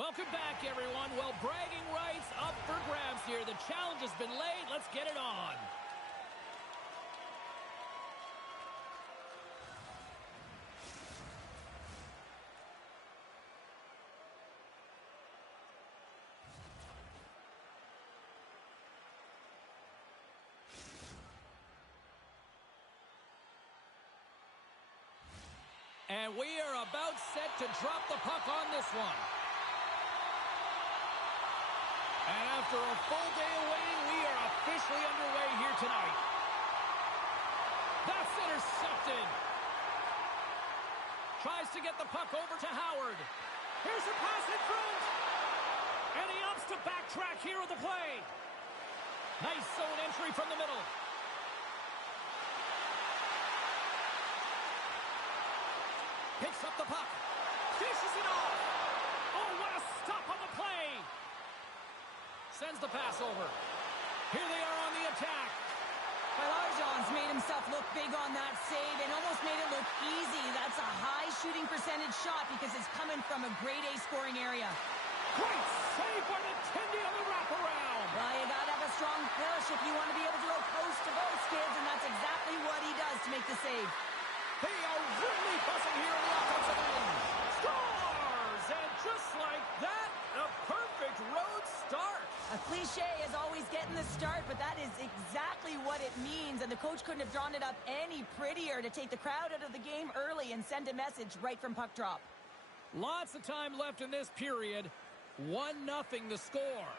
Welcome back, everyone. Well, bragging rights up for grabs here. The challenge has been laid. Let's get it on. And we are about set to drop the puck on this one. And after a full day of waiting, we are officially underway here tonight. That's intercepted. Tries to get the puck over to Howard. Here's a pass in front. And he opts to backtrack here with the play. Nice zone entry from the middle. Picks up the puck. Dishes it off. Oh, what a stop on the play. Sends the pass over. Here they are on the attack. John's made himself look big on that save and almost made it look easy. That's a high shooting percentage shot because it's coming from a grade A scoring area. Great save by the Tindy on the wraparound. Well, you got to have a strong push if you want to be able to go coast to coast, kids, and that's exactly what he does to make the save. They are really buzzing here in the offensive Just like that, a perfect road start. A cliche is always getting the start, but that is exactly what it means, and the coach couldn't have drawn it up any prettier to take the crowd out of the game early and send a message right from puck drop. Lots of time left in this period. 1-0 the score.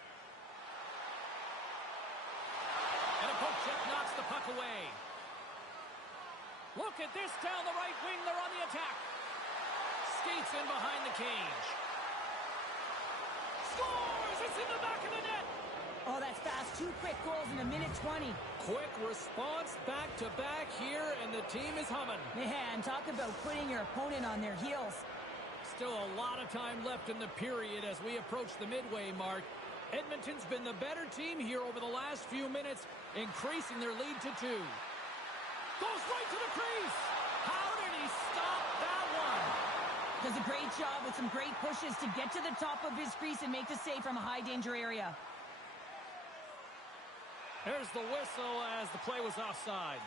And a poke check knocks the puck away. Look at this down the right wing. They're on the attack. Skates in behind the cage. Scores! It's in the back of the net. Oh, that's fast. 2 quick goals in a minute 20. Quick response back-to-back here, and the team is humming. Man, talk about putting your opponent on their heels. Still a lot of time left in the period as we approach the midway mark. Edmonton's been the better team here over the last few minutes, increasing their lead to 2. Goes right to the crease. How did he stop that one? Does a great job with some great pushes to get to the top of his crease and make the save from a high-danger area. There's the whistle as the play was offside.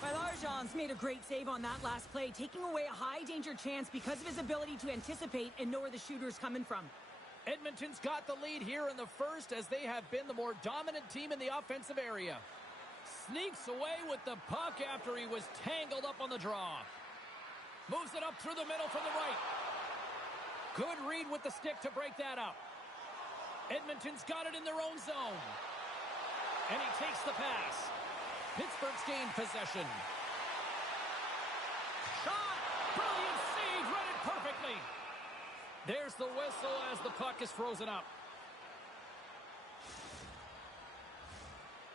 Larjan's made a great save on that last play, taking away a high-danger chance because of his ability to anticipate and know where the shooter's coming from. Edmonton's got the lead here in the first as they have been the more dominant team in the offensive area. Sneaks away with the puck after he was tangled up on the draw. Moves it up through the middle from the right. Good read with the stick to break that up. Edmonton's got it in their own zone. And he takes the pass. Pittsburgh's gained possession. Shot! Brilliant save! Read it perfectly. There's the whistle as the puck is frozen up.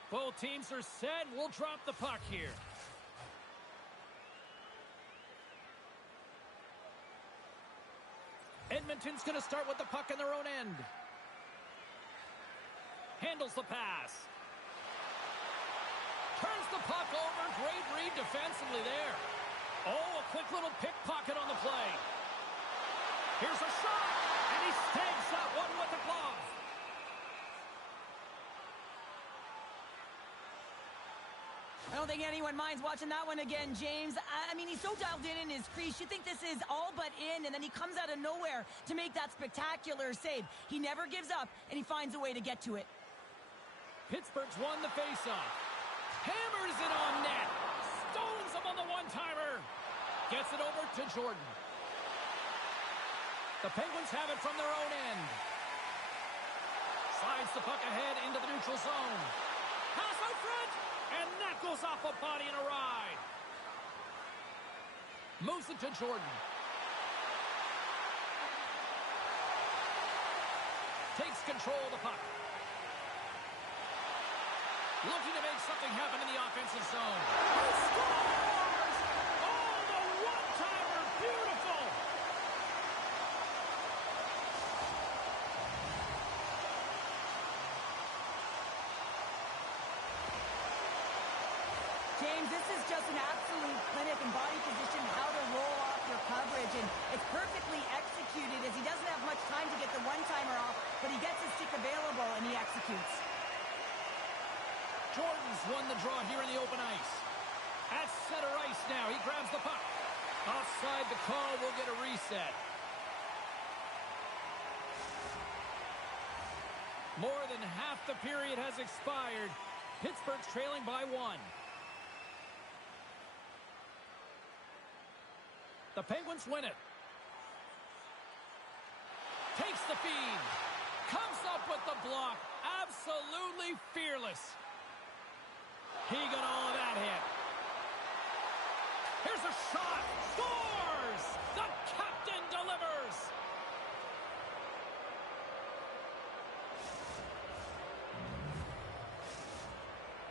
Both teams are set. We'll drop the puck here. Edmonton's going to start with the puck in their own end. Handles the pass. Turns the puck over. Great read defensively there. Oh, a quick little pickpocket on the play. Here's a shot, and he snags that one with the glove. I don't think anyone minds watching that one again, James. I mean, he's so dialed in his crease. You think this is all but in, and then he comes out of nowhere to make that spectacular save. He never gives up, and he finds a way to get to it. Pittsburgh's won the faceoff. Hammers it on net. Stones him on the one-timer. Gets it over to Jordan. The Penguins have it from their own end. Slides the puck ahead into the neutral zone. Pass out front, and that goes off a body and a ride. Moves it to Jordan. Takes control of the puck. Looking to make something happen in the offensive zone. He scores! Oh, the one-timer, beautiful! James, this is just an absolute clinic in body position, how to roll off your coverage, and it's perfectly executed as he doesn't have much time to get the one-timer off, but he gets his stick available and he executes. Jordan's won the draw here in the open ice. At center ice now, he grabs the puck. Offside the call, will get a reset. More than half the period has expired. Pittsburgh's trailing by 1. The Penguins win it. Takes the feed. Comes up with the block. Absolutely fearless. He got all of that hit. Here's a shot. Scores! The captain delivers.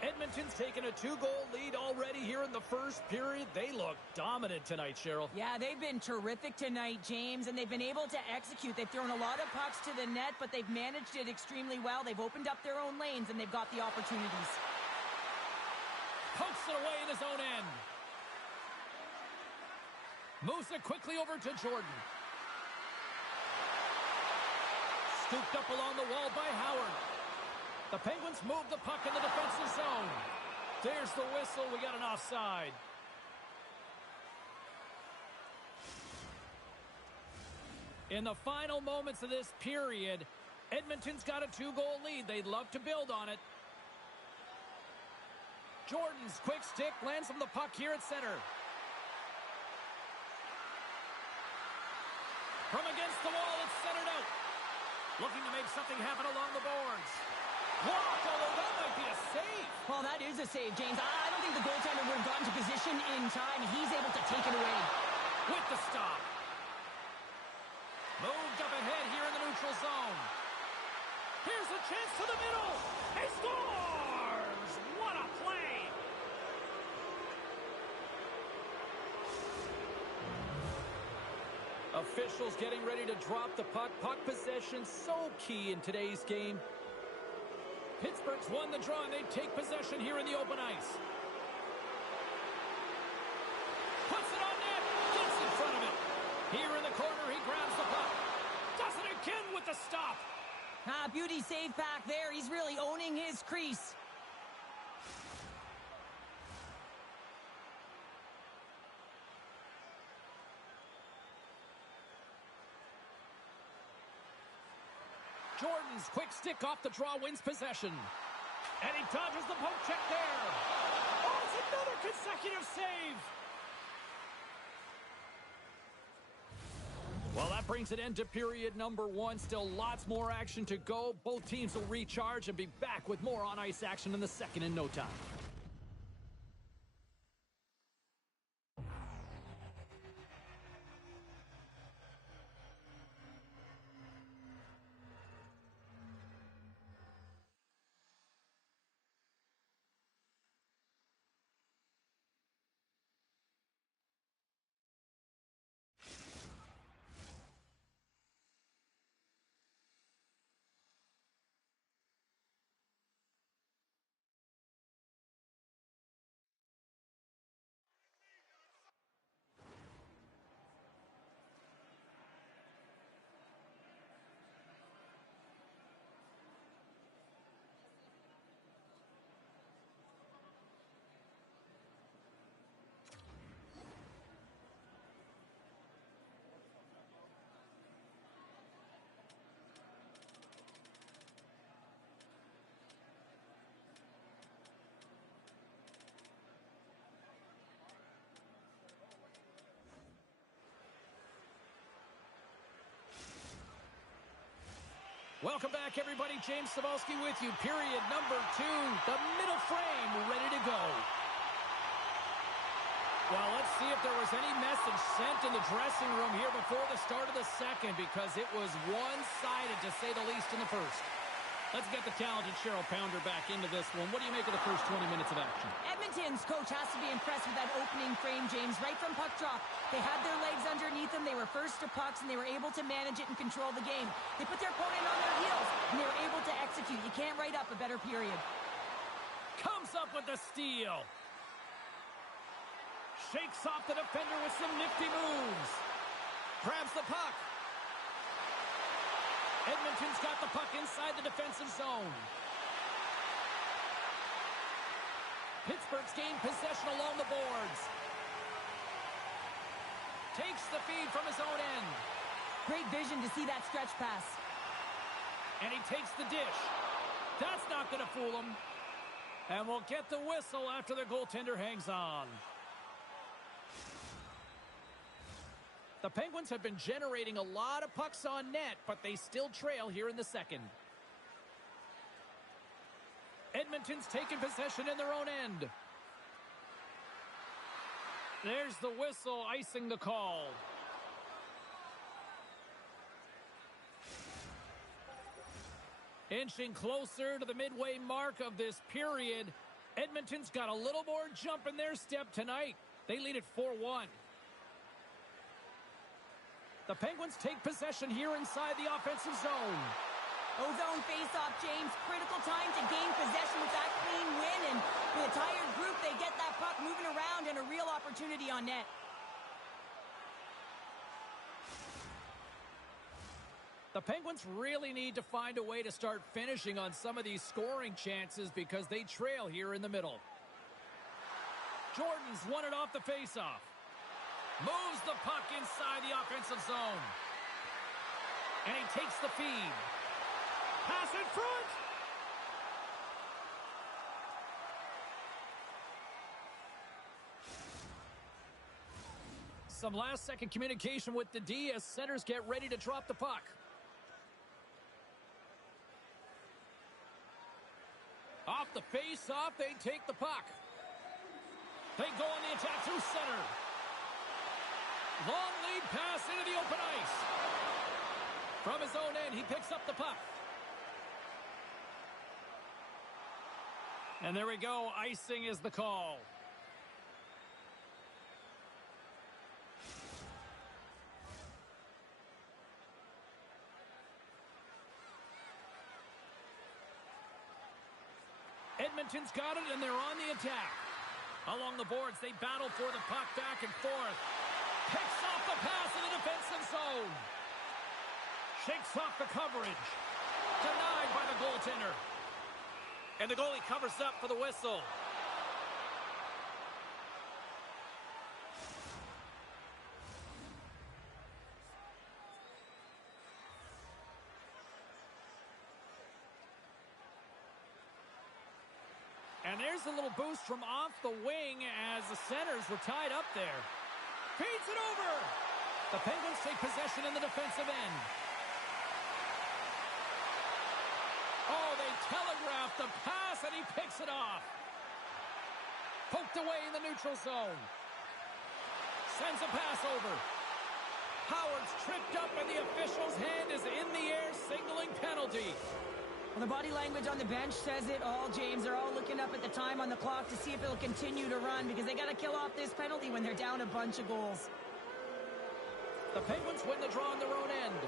Edmonton's taken a 2-goal lead already here in the first period. They look dominant tonight, Cheryl. Yeah, they've been terrific tonight, James, and they've been able to execute. They've thrown a lot of pucks to the net, but they've managed it extremely well. They've opened up their own lanes, and they've got the opportunities. Pokes it away in his own end. Moves it quickly over to Jordan. Scooped up along the wall by Howard. The Penguins move the puck in the defensive zone. There's the whistle. We got an offside. In the final moments of this period, Edmonton's got a 2-goal lead. They'd love to build on it. Jordan's quick stick lands from the puck here at center. From against the wall, it's centered out. Looking to make something happen along the boards. Block, although that might be a save. Well, that is a save, James. I don't think the goaltender would have gotten to position in time. He's able to take it away. With the stop. Moved up ahead here in the neutral zone. Here's a chance to the middle. He scores! What a play! Officials getting ready to drop the puck. Puck possession so key in today's game. Pittsburgh's won the draw, and they take possession here in the open ice. Puts it on net. Gets in front of it. Here in the corner, he grabs the puck. Does it again with the stop. Beauty save back there. He's really owning his crease. Jordan's quick stick off the draw wins possession. And he dodges the poke check there. Oh, it's another consecutive save. Well, that brings an end to period number 1. Still lots more action to go. Both teams will recharge and be back with more on-ice action in the second in no time. Welcome back, everybody. James Cybulski with you. Period number 2. The middle frame ready to go. Well, let's see if there was any message sent in the dressing room here before the start of the second, because it was one-sided, to say the least, in the first. Let's get the talented Cheryl Pounder back into this one. What do you make of the first 20 minutes of action? Edmonton's coach has to be impressed with that opening frame, James, right from puck drop. They had their legs underneath them. They were first to pucks, and they were able to manage it and control the game. They put their opponent on their heels, and they were able to execute. You can't write up a better period. Comes up with the steal. Shakes off the defender with some nifty moves. Grabs the puck. Edmonton's got the puck inside the defensive zone. Pittsburgh's gained possession along the boards. Takes the feed from his own end. Great vision to see that stretch pass. And he takes the dish. That's not going to fool him. And we'll get the whistle after the goaltender hangs on. The Penguins have been generating a lot of pucks on net, but they still trail here in the second. Edmonton's taken possession in their own end. There's the whistle, icing the call. Inching closer to the midway mark of this period. Edmonton's got a little more jump in their step tonight. They lead it 4-1. The Penguins take possession here inside the offensive zone. O-zone face-off, James. Critical time to gain possession with that clean win. And with a tired group, they get that puck moving around and a real opportunity on net. The Penguins really need to find a way to start finishing on some of these scoring chances because they trail here in the middle. Jordan's won it off the face-off. Moves the puck inside the offensive zone. And he takes the feed. Pass in front. Some last-second communication with the D as centers get ready to drop the puck. Off the face-off, they take the puck. They go on the attack through center. Long lead pass into the open ice. From his own end, he picks up the puck. And there we go. Icing is the call. Edmonton's got it, and they're on the attack. Along the boards, they battle for the puck back and forth. Picks off the pass in the defensive zone. Shakes off the coverage. Denied by the goaltender. And the goalie covers up for the whistle. And there's a little boost from off the wing as the centers were tied up there. Feeds it over. The Penguins take possession in the defensive end. Oh, they telegraph the pass, and he picks it off. Poked away in the neutral zone. Sends a pass over. Howard's tripped up, and the official's hand is in the air, signaling penalty. Well, the body language on the bench says it all, James. They're all looking up at the time on the clock to see if it'll continue to run because they got to kill off this penalty when they're down a bunch of goals. The Penguins win the draw on their own end.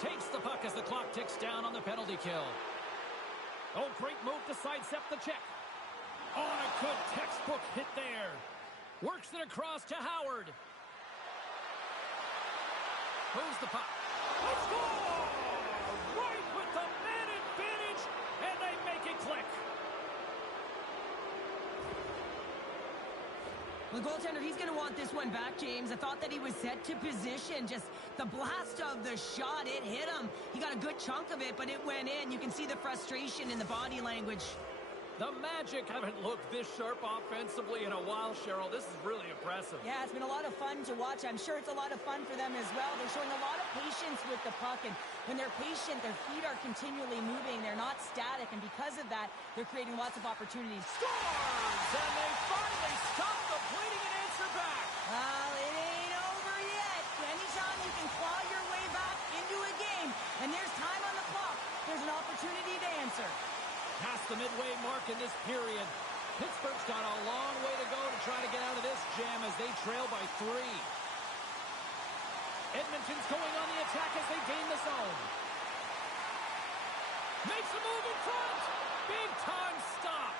Takes the puck as the clock ticks down on the penalty kill. Oh, great move to sidestep the check. Oh, and a good textbook hit there. Works it across to Howard. Moves the puck. Let's go! Right with the man advantage, and they make it click. The goaltender, he's going to want this one back, James. I thought that he was set to position. Just the blast of the shot, it hit him. He got a good chunk of it, but it went in. You can see the frustration in the body language. The Magic haven't looked this sharp offensively in a while, Cheryl. This is really impressive. Yeah, it's been a lot of fun to watch. I'm sure it's a lot of fun for them as well. They're showing a lot of patience with the puck, and when they're patient, their feet are continually moving. They're not static, and because of that, they're creating lots of opportunities. Scores! And they finally stop the bleeding and answer back. Well, it ain't over yet. Anytime you can claw your way back into a game, and there's time on the clock, there's an opportunity to answer. Past the midway mark in this period. Pittsburgh's got a long way to go to try to get out of this jam as they trail by 3. Edmonton's going on the attack as they gain the zone. Makes a move in front. Big time stop.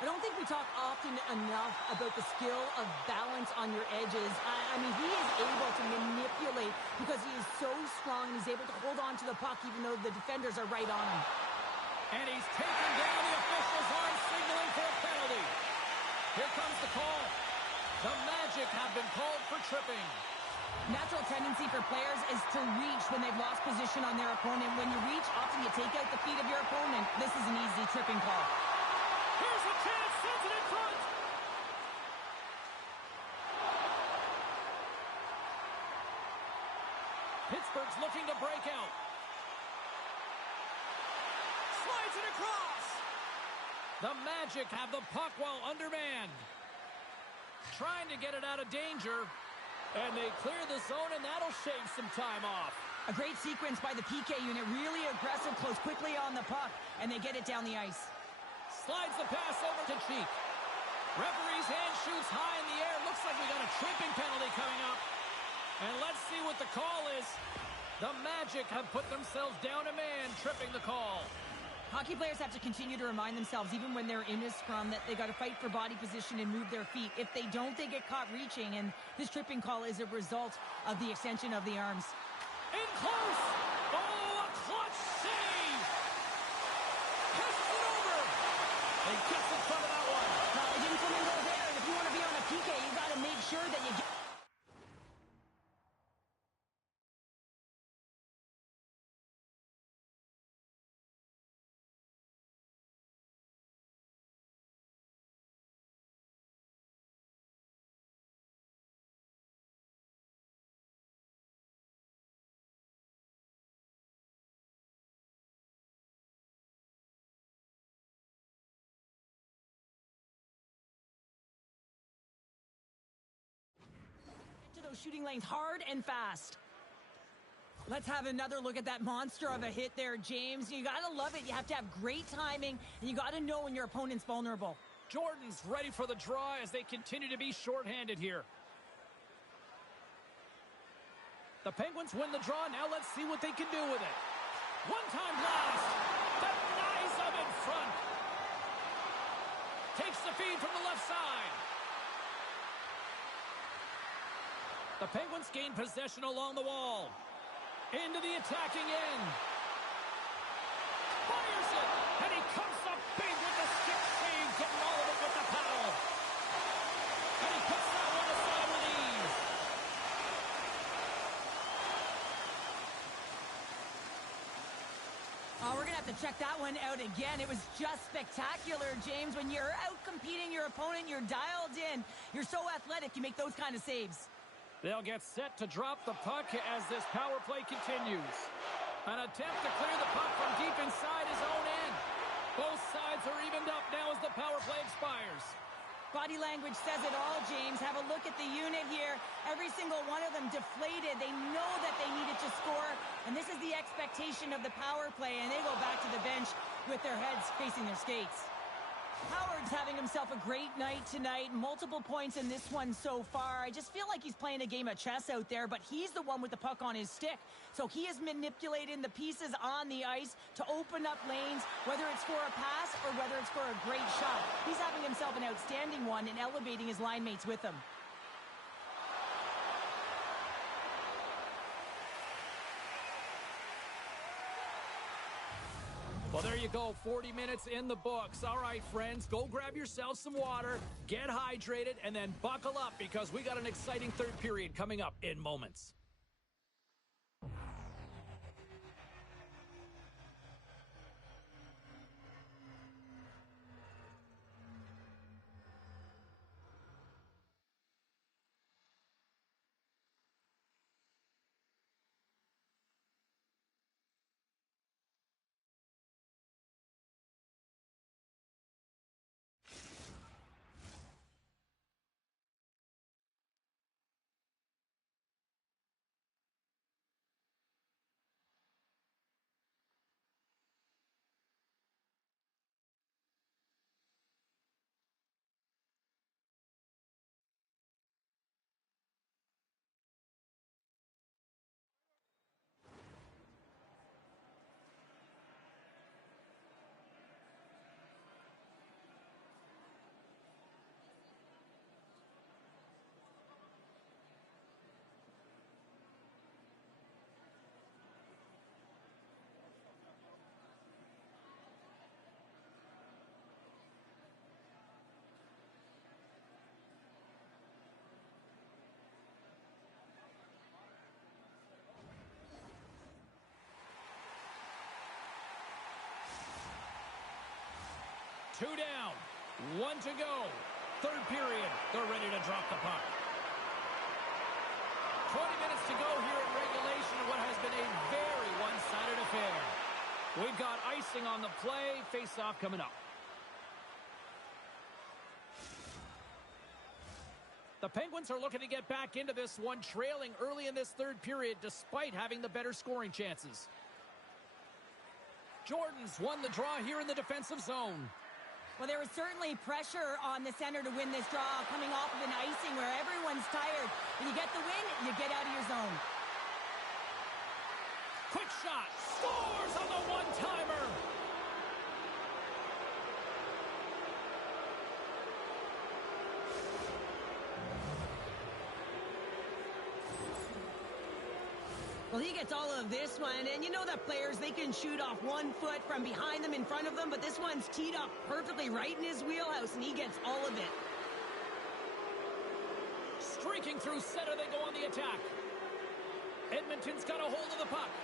I don't think we talk often enough about the skill of balance on your edges. I mean, he is able to manipulate because he is so strong and he's able to hold on to the puck even though the defenders are right on him. And he's taken down the official's arm, signaling for a penalty. Here comes the call. The Magic have been called for tripping. Natural tendency for players is to reach when they've lost position on their opponent. When you reach, often you take out the feet of your opponent. This is an easy tripping call. Here's a chance, sends it in front. Pittsburgh's looking to break out. Slides it across. The Magic have the puck while undermanned. Trying to get it out of danger. And they clear the zone, and that'll shave some time off. A great sequence by the PK unit. Really aggressive, close quickly on the puck, and they get it down the ice. Slides the pass over to Cheek. Referee's hand shoots high in the air. Looks like we got a tripping penalty coming up. And let's see what the call is. The Magic have put themselves down a man, tripping the call. Hockey players have to continue to remind themselves, even when they're in a scrum, that they got to fight for body position and move their feet. If they don't, they get caught reaching, and this tripping call is a result of the extension of the arms. In close! Oh, a clutch save! Passes it over! They gets in front of that one. Well, it didn't come in go there, and if you want to be on a PK, you got to make sure that you get those shooting lanes hard and fast. Let's have another look at that monster of a hit there, James. You got to love it. You have to have great timing, and you got to know when your opponent's vulnerable. Jordan's ready for the draw as they continue to be shorthanded here. The Penguins win the draw. Now let's see what they can do with it. One-time blast. Denies them in front. Takes the feed from the left side. The Penguins gain possession along the wall. Into the attacking end. Fires it. And he comes up big with the stick save. Getting all of it with the paddle. And he puts that one aside with ease. Oh, we're going to have to check that one out again. It was just spectacular, James. When you're out competing your opponent, you're dialed in. You're so athletic, you make those kind of saves. They'll get set to drop the puck as this power play continues. An attempt to clear the puck from deep inside his own end. Both sides are evened up now as the power play expires. Body language says it all, James. Have a look at the unit here. Every single one of them deflated. They know that they needed to score, and this is the expectation of the power play, and they go back to the bench with their heads facing their skates. Howard's having himself a great night tonight. Multiple points in this one so far. I just feel like he's playing a game of chess out there, but he's the one with the puck on his stick. So he is manipulating the pieces on the ice to open up lanes, whether it's for a pass or whether it's for a great shot. He's having himself an outstanding one and elevating his line mates with him. Well, there you go. 40 minutes in the books. All right, friends, go grab yourself some water, get hydrated, and then buckle up because we got an exciting third period coming up in moments. Two down, one to go. Third period, they're ready to drop the puck. 20 minutes to go here in regulation of what has been a very one-sided affair. We've got icing on the play, face-off coming up. The Penguins are looking to get back into this one, trailing early in this third period despite having the better scoring chances. Jordan's won the draw here in the defensive zone. Well, there was certainly pressure on the center to win this draw, coming off of an icing where everyone's tired. When you get the win, you get out of your zone. Quick shot, scores on the one-timer. Well, he gets all of this one, and you know that players, they can shoot off 1 foot from behind them, in front of them, but this one's teed up perfectly right in his wheelhouse, and he gets all of it. Streaking through center, they go on the attack. Edmonton's got a hold of the puck.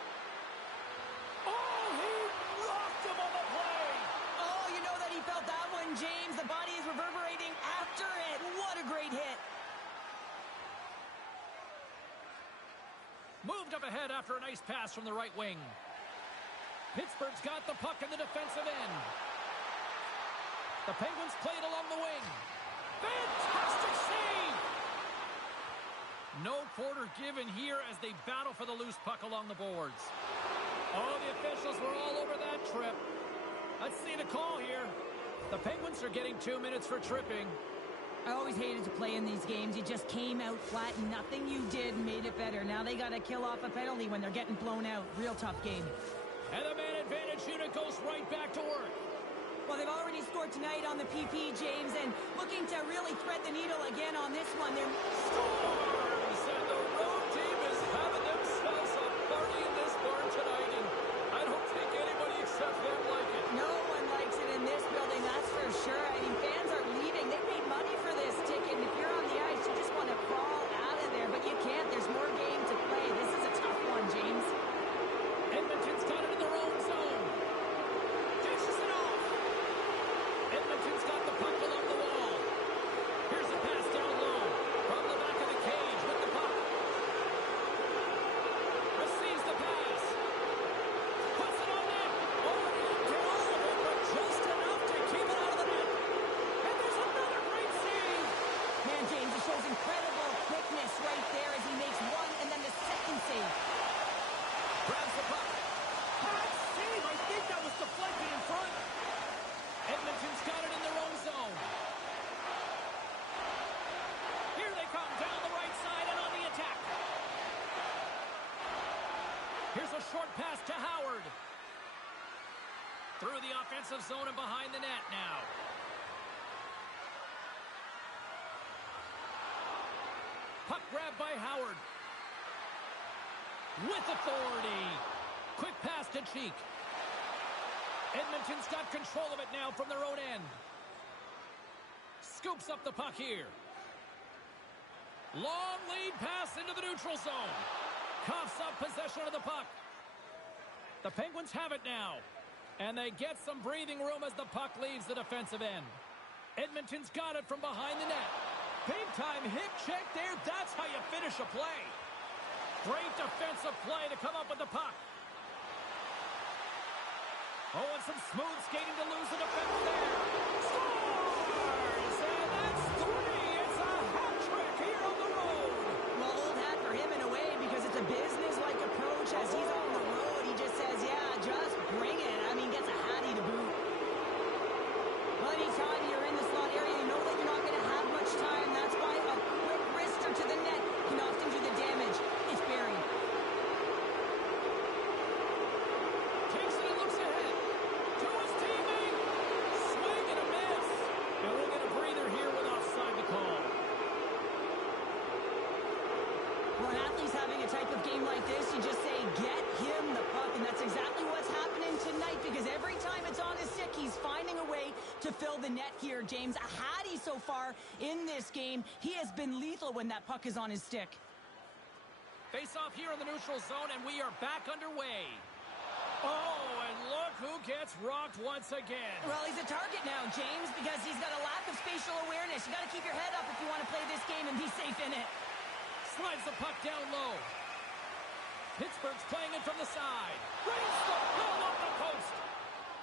Oh, he rocked him on the play. Oh, you know that he felt that one, James. The body is reverberating after it. What a great hit. Moved up ahead after a nice pass from the right wing. Pittsburgh's got the puck in the defensive end. The Penguins play it along the wing. Fantastic save! No quarter given here as they battle for the loose puck along the boards. Oh, the officials were all over that trip. Let's see the call here. The Penguins are getting 2 minutes for tripping. I always hated to play in these games. You just came out flat and nothing you did made it better. Now they got to kill off a penalty when they're getting blown out. Real tough game. And the man advantage unit goes right back to work. Well, they've already scored tonight on the PP, James, and looking to really thread the needle again on this one. They're Scores! And the road team is having themselves a party in this barn tonight, and I don't think anybody except them like it. No one likes it in this building, that's for sure. I mean, fans are leaving. They paid money for this ticket, and if you're on the ice, you just want to crawl out of there, but you can't. There's more game to play. This is a tough one, James. Edmonton's got it in their own zone. Dishes it off. Edmonton's got the puck along the wall. Here's a pass down low from the back of the cage with the puck. Receives the pass. Puts it on net. Over into all of it, but just enough to keep it out of the net. And there's another great save. Man, James, he shows incredible quickness right there as he makes one and then the second save. Grabs the puck. Hot save. I think that was deflected in front. Edmonton's got it in their own zone. Here they come down the right side and on the attack. Here's a short pass to Howard. Through the offensive zone and behind the net now. Puck grab by Howard. With authority. Quick pass to Cheek. Edmonton's got control of it now from their own end. Scoops up the puck here. Long lead pass into the neutral zone. Coughs up possession of the puck. The Penguins have it now. And they get some breathing room as the puck leaves the defensive end. Edmonton's got it from behind the net. Big time hip check there. That's how you finish a play. Great defensive play to come up with the puck. Oh, and some smooth skating to lose the defender there. Scores! And that's three. It's a hat trick here on the road. Well, old hat for him in a way because it's a business-like approach as he's on the road. He just says, yeah, just bring it. I mean, gets a hattie to boot. Well, anytime you're in the slot area, you know that you're not going to have much time. That's why a quick wrister to the net can often do the damage. It's buried. Takes it and looks ahead to his teammate. Swing and a miss. And we'll get a breather here with offside to call. When an athlete's having a type of game like this, you just say, get him the puck. And that's exactly what's happening tonight because every time it's on his stick, he's finding a way to fill the net here, James. A hattie so far in this game. He has been lethal when that puck is on his stick. Face off here in the neutral zone, and we are back underway. Oh, and look who gets rocked once again. Well, he's a target now, James, because he's got a lack of spatial awareness. You got to keep your head up if you want to play this game and be safe in it. Slides the puck down low. Pittsburgh's playing it from the side. Rains the ball off the post.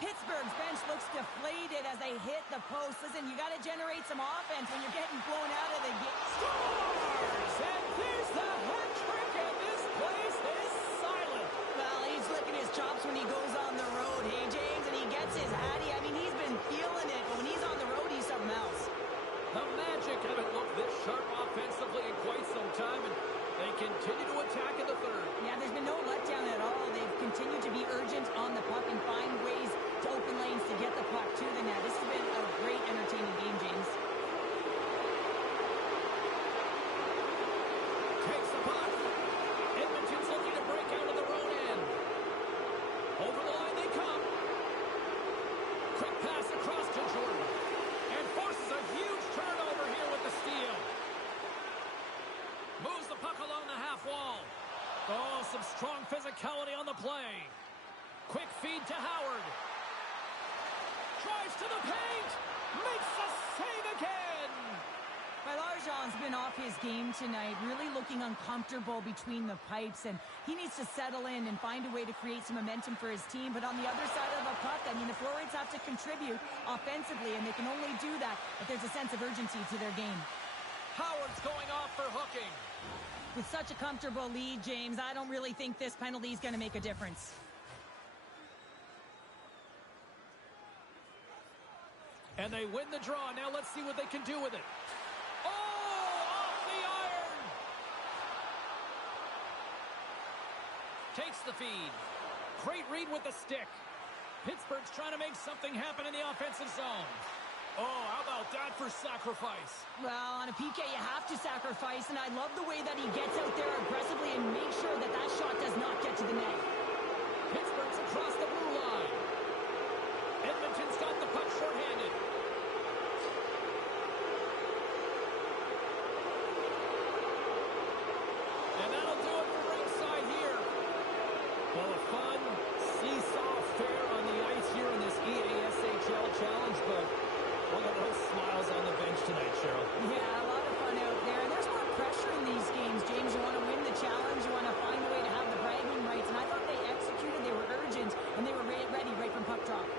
Pittsburgh's bench looks deflated as they hit the post. Listen, you got to generate some offense when you're getting blown out of the game. Scores! And there's the hat trick, and this place is silent. Well, he's licking his chops when he goes on the road, hey, James, and he gets his hattie. I mean, he's been feeling it, but when he's on the road, he's something else. The Magic haven't looked this sharp offensively in quite some time, and they continue to attack in the third. Yeah, there's been no letdown at all. They've continued to be urgent on the puck and find ways to open lanes to get the puck to the net. This has been a great, entertaining game, James. Takes the puck. Edmonton's looking to break out of their own end. Over the line they come. Quick pass across to Jordan. And forces a huge turnover here with the steal. Moves the puck along the half wall. Oh, some strong physicality on the play. Quick feed to Howard. Drives to the paint. Makes the save again. Larjon's been off his game tonight, really looking uncomfortable between the pipes, and he needs to settle in and find a way to create some momentum for his team. But on the other side of the puck, I mean, the forwards have to contribute offensively, and they can only do that if there's a sense of urgency to their game. Howard's going off for hooking. With such a comfortable lead, James, I don't really think this penalty is going to make a difference. And they win the draw. Now let's see what they can do with it. Oh, off the iron! Takes the feed. Great read with the stick. Pittsburgh's trying to make something happen in the offensive zone. Oh, how about that for sacrifice? Well, on a PK, you have to sacrifice, and I love the way that he gets out there aggressively and makes sure that that shot does not get to the net. Pittsburgh's across the blue line. Edmonton's got the puck shorthanded. And that'll do it for ringside here. Well, a fun seesaw affair on the ice here in this EASHL challenge, but look at those smiles on the bench tonight, Cheryl. Yeah, a lot of fun out there. And there's more pressure in these games, James. You want to win the challenge. You want to find a way to have the bragging rights. And I thought they executed. They were urgent, and they were ready right from puck drop.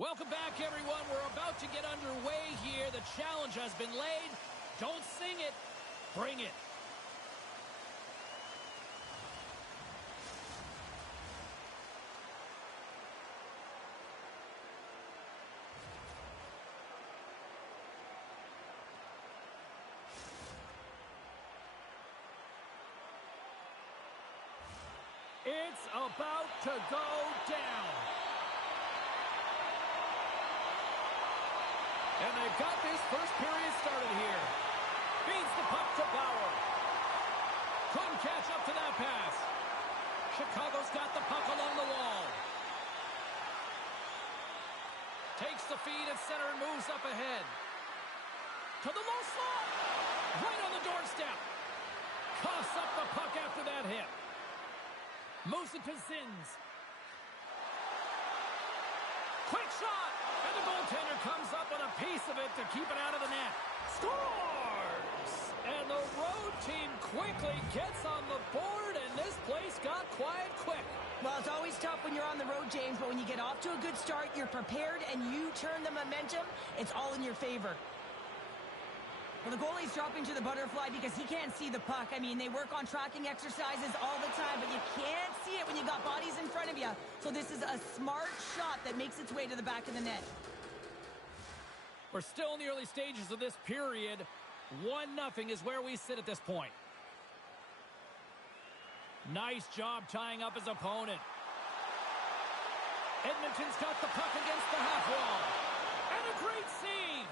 Welcome back, everyone. We're about to get underway here. The challenge has been laid. Don't sing it. Bring it. It's about to go down. And they've got this first period started here. Feeds the puck to Bauer. Couldn't catch up to that pass. Chicago's got the puck along the wall. Takes the feed at center and moves up ahead. To the low slot. Right on the doorstep. Coughs up the puck after that hit. Moves it to Zins. Quick shot! And the goaltender comes up with a piece of it to keep it out of the net. Scores! And the road team quickly gets on the board, and this place got quiet quick. Well, it's always tough when you're on the road, James, but when you get off to a good start, you're prepared, and you turn the momentum, it's all in your favor. Well, the goalie's dropping to the butterfly because he can't see the puck. I mean, they work on tracking exercises all the time, but you can't see it when you got bodies in front of you. So this is a smart shot that makes its way to the back of the net. We're still in the early stages of this period. 1-0 is where we sit at this point. Nice job tying up his opponent. Edmonton's got the puck against the half wall. And a great save.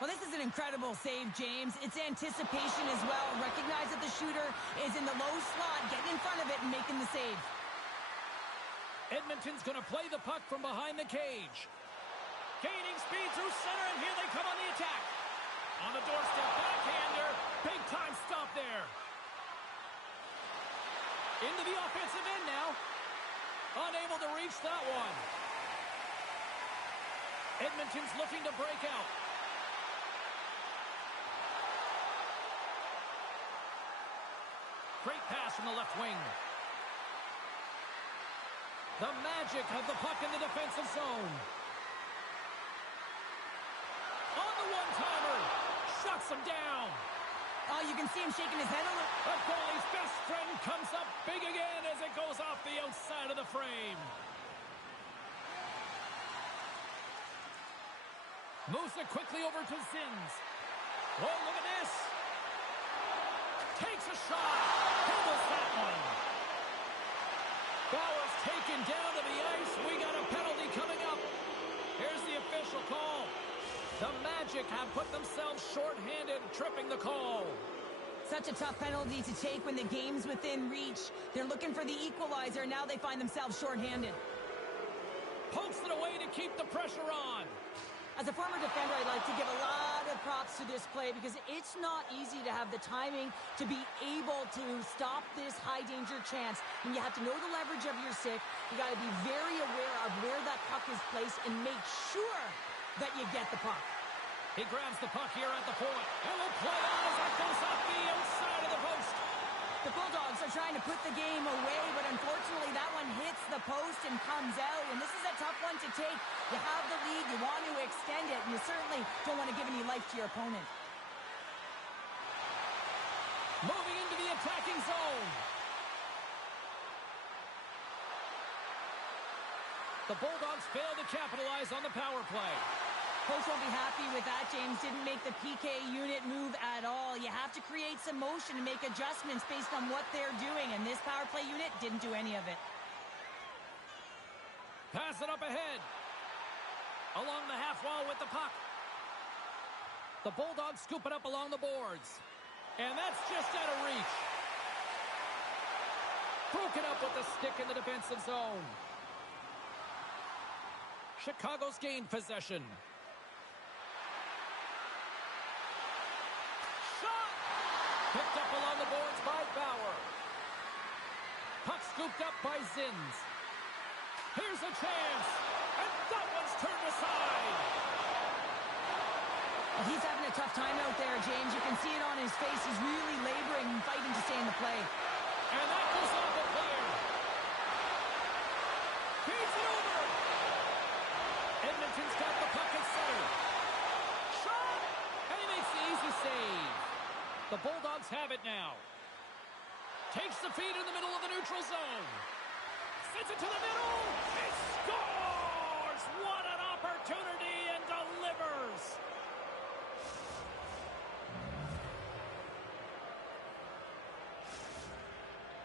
Well, this is an incredible save, James. It's anticipation as well. Recognize that the shooter is in the low slot, getting in front of it and making the save. Edmonton's going to play the puck from behind the cage. Gaining speed through center, and here they come on the attack. On the doorstep, backhander. Big time stop there. Into the offensive end now. Unable to reach that one. Edmonton's looking to break out. Great pass from the left wing. The Magic have the puck in the defensive zone. On the one-timer. Shuts him down. Oh, you can see him shaking his head a little. The goalie's best friend comes up big again as it goes off the outside of the frame. Moves it quickly over to Zins. Oh, look at this. Takes a shot. Handles that one. Bauer's taken down to the ice. We got a penalty coming up. Here's the official call. The Magic have put themselves short-handed, tripping the call. Such a tough penalty to take when the game's within reach. They're looking for the equalizer. Now they find themselves short-handed. Pokes it away to keep the pressure on. As a former defender, I'd like to give a lot of props to this play because it's not easy to have the timing to be able to stop this high-danger chance. When you have to know the leverage of your stick, you got to be very aware of where that puck is placed and make sure that you get the puck. He grabs the puck here at the point and will play on as that goes off the outside of the post. The Bulldogs are trying to put the game away, but unfortunately that one hits the post and comes out, and this is a tough one to take. You have the lead, you want to extend it, and you certainly don't want to give any life to your opponent. Moving into the attacking zone. The Bulldogs fail to capitalize on the power play. Coach won't be happy with that, James. Didn't make the PK unit move at all. You have to create some motion and make adjustments based on what they're doing, and this power play unit didn't do any of it. Pass it up ahead. Along the half wall with the puck. The Bulldogs scoop it up along the boards. And that's just out of reach. Broken up with the stick in the defensive zone. Chicago's gained possession. Shot! Picked up along the boards by Bauer. Puck scooped up by Zins. Here's a chance. And that one's turned aside. Well, he's having a tough time out there, James. You can see it on his face. He's really laboring and fighting to stay in the play. And that goes off the player. Feeds it over. Edmonton Edmonton's got the puck at center. Shot! And he makes the easy save. The Bulldogs have it now. Takes the feed in the middle of the neutral zone. Sends it to the middle. He scores! What an opportunity, and delivers!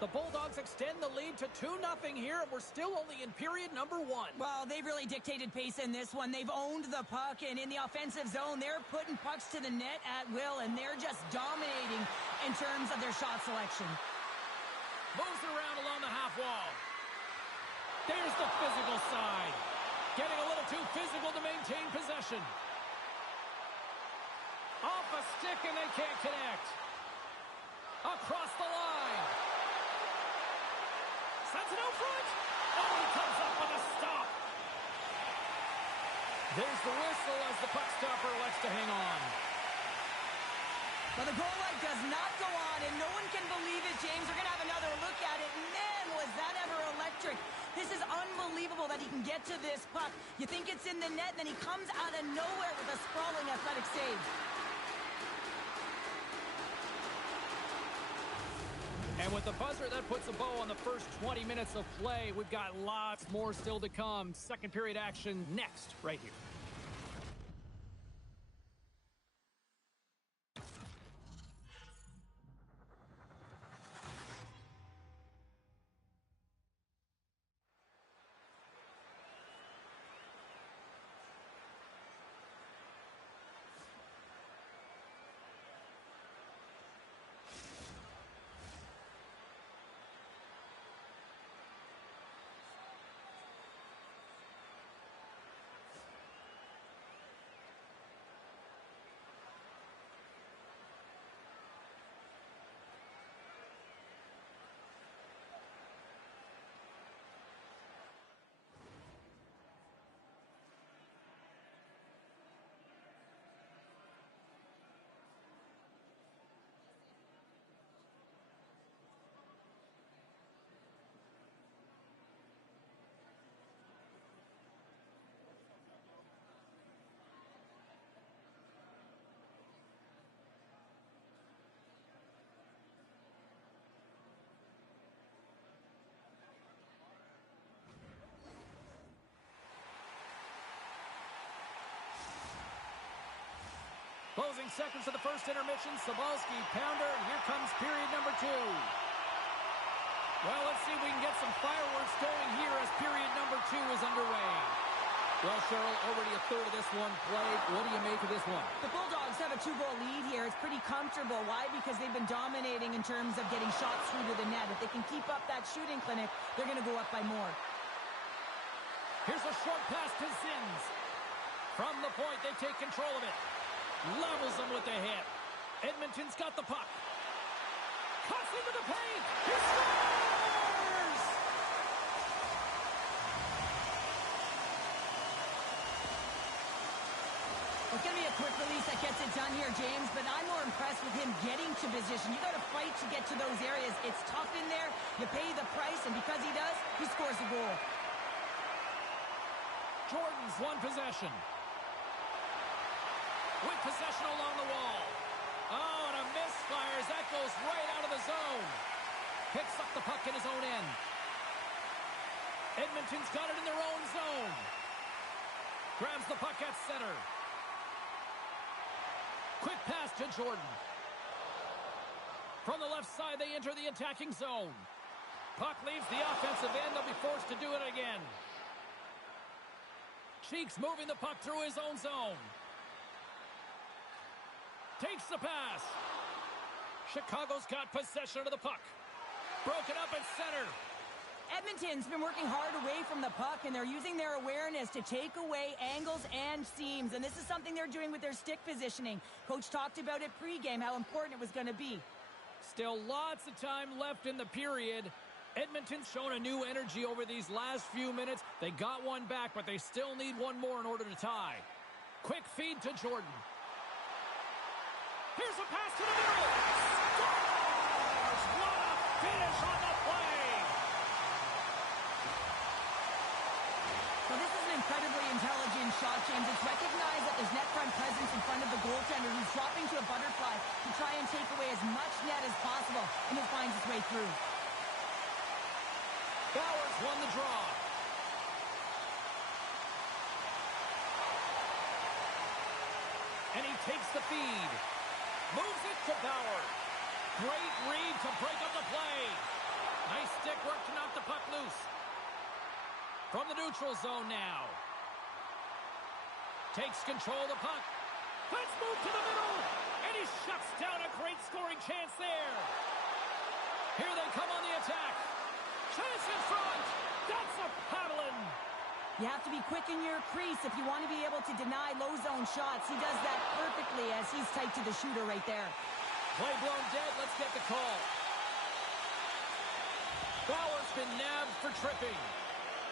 The Bulldogs extend the lead to 2-0 here, and we're still only in period number 1. Well, they've really dictated pace in this one. They've owned the puck, and in the offensive zone, they're putting pucks to the net at will, and they're just dominating in terms of their shot selection. Moves it around along the half wall. There's the physical side. Getting a little too physical to maintain possession. Off a stick, and they can't connect. Across the line. Sends it out front. Oh, he comes up with a stop. There's the whistle as the puck stopper elects to hang on. Well, the goal light does not go on, and no one can believe it, James. We're going to have another look at it. Man, was that ever electric. This is unbelievable that he can get to this puck. You think it's in the net, and then he comes out of nowhere with a sprawling athletic save. And with the buzzer, that puts a bow on the first 20 minutes of play. We've got lots more still to come. Second period action next, right here. Closing seconds of the first intermission. Sobolski, pounder, and here comes period number 2. Well, let's see if we can get some fireworks going here as period number 2 is underway. Well, Cheryl, already a third of this one played. What do you make of this one? The Bulldogs have a 2-goal lead here. It's pretty comfortable. Why? Because they've been dominating in terms of getting shots through to the net. If they can keep up that shooting clinic, they're going to go up by more. Here's a short pass to Zins. From the point, they take control of it. Levels them with the hit. Edmonton's got the puck. Cuts into the paint. He scores! It's going to be a quick release that gets it done here, James, but I'm more impressed with him getting to position. You got to fight to get to those areas. It's tough in there. You pay the price, and because he does, he scores a goal. Jordan's won possession. With possession along the wall. Oh, and a misfire as that goes right out of the zone. Picks up the puck in his own end. Edmonton's got it in their own zone. Grabs the puck at center. Quick pass to Jordan. From the left side, they enter the attacking zone. Puck leaves the offensive end. They'll be forced to do it again. Cheeks moving the puck through his own zone. Takes the pass. Chicago's got possession of the puck. Broken up at center. Edmonton's been working hard away from the puck, and they're using their awareness to take away angles and seams. And this is something they're doing with their stick positioning. Coach talked about it pregame, how important it was going to be. Still lots of time left in the period. Edmonton's shown a new energy over these last few minutes. They got one back, but they still need one more in order to tie. Quick feed to Jordan. Here's a pass to the middle. Scores! What a finish on the play! So this is an incredibly intelligent shot, James. It's recognized that there's net front presence in front of the goaltender who's dropping to a butterfly to try and take away as much net as possible, and it finds its way through. Bowers won the draw. And he takes the feed. Moves it to Bauer. Great read to break up the play. Nice stick work to knock the puck loose. From the neutral zone now. Takes control of the puck. Let's move to the middle. And he shuts down a great scoring chance there. Here they come on the attack. Chance in front. That's a paddling. You have to be quick in your crease if you want to be able to deny low zone shots. He does that perfectly as he's tight to the shooter right there. Play blown dead. Let's get the call. Bauer's been nabbed for tripping.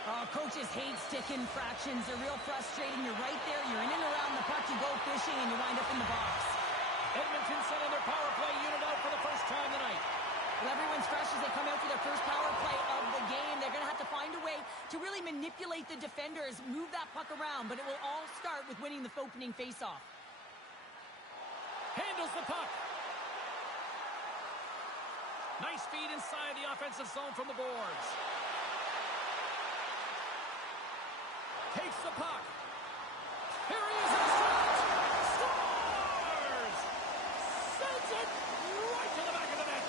Oh, coaches hate stick infractions. They're real frustrating. You're right there. You're in and around the puck. You go fishing, and you wind up in the box. Edmonton sending their power play unit out for the first time tonight. Well, everyone's fresh as they come out for their first power play of the game. They're going to have to find a way to really manipulate the defenders, move that puck around, but it will all start with winning the opening faceoff. Handles the puck. Nice feed inside the offensive zone from the boards. Takes the puck. Here he is in front. Scores! Sends it right to the back of the net.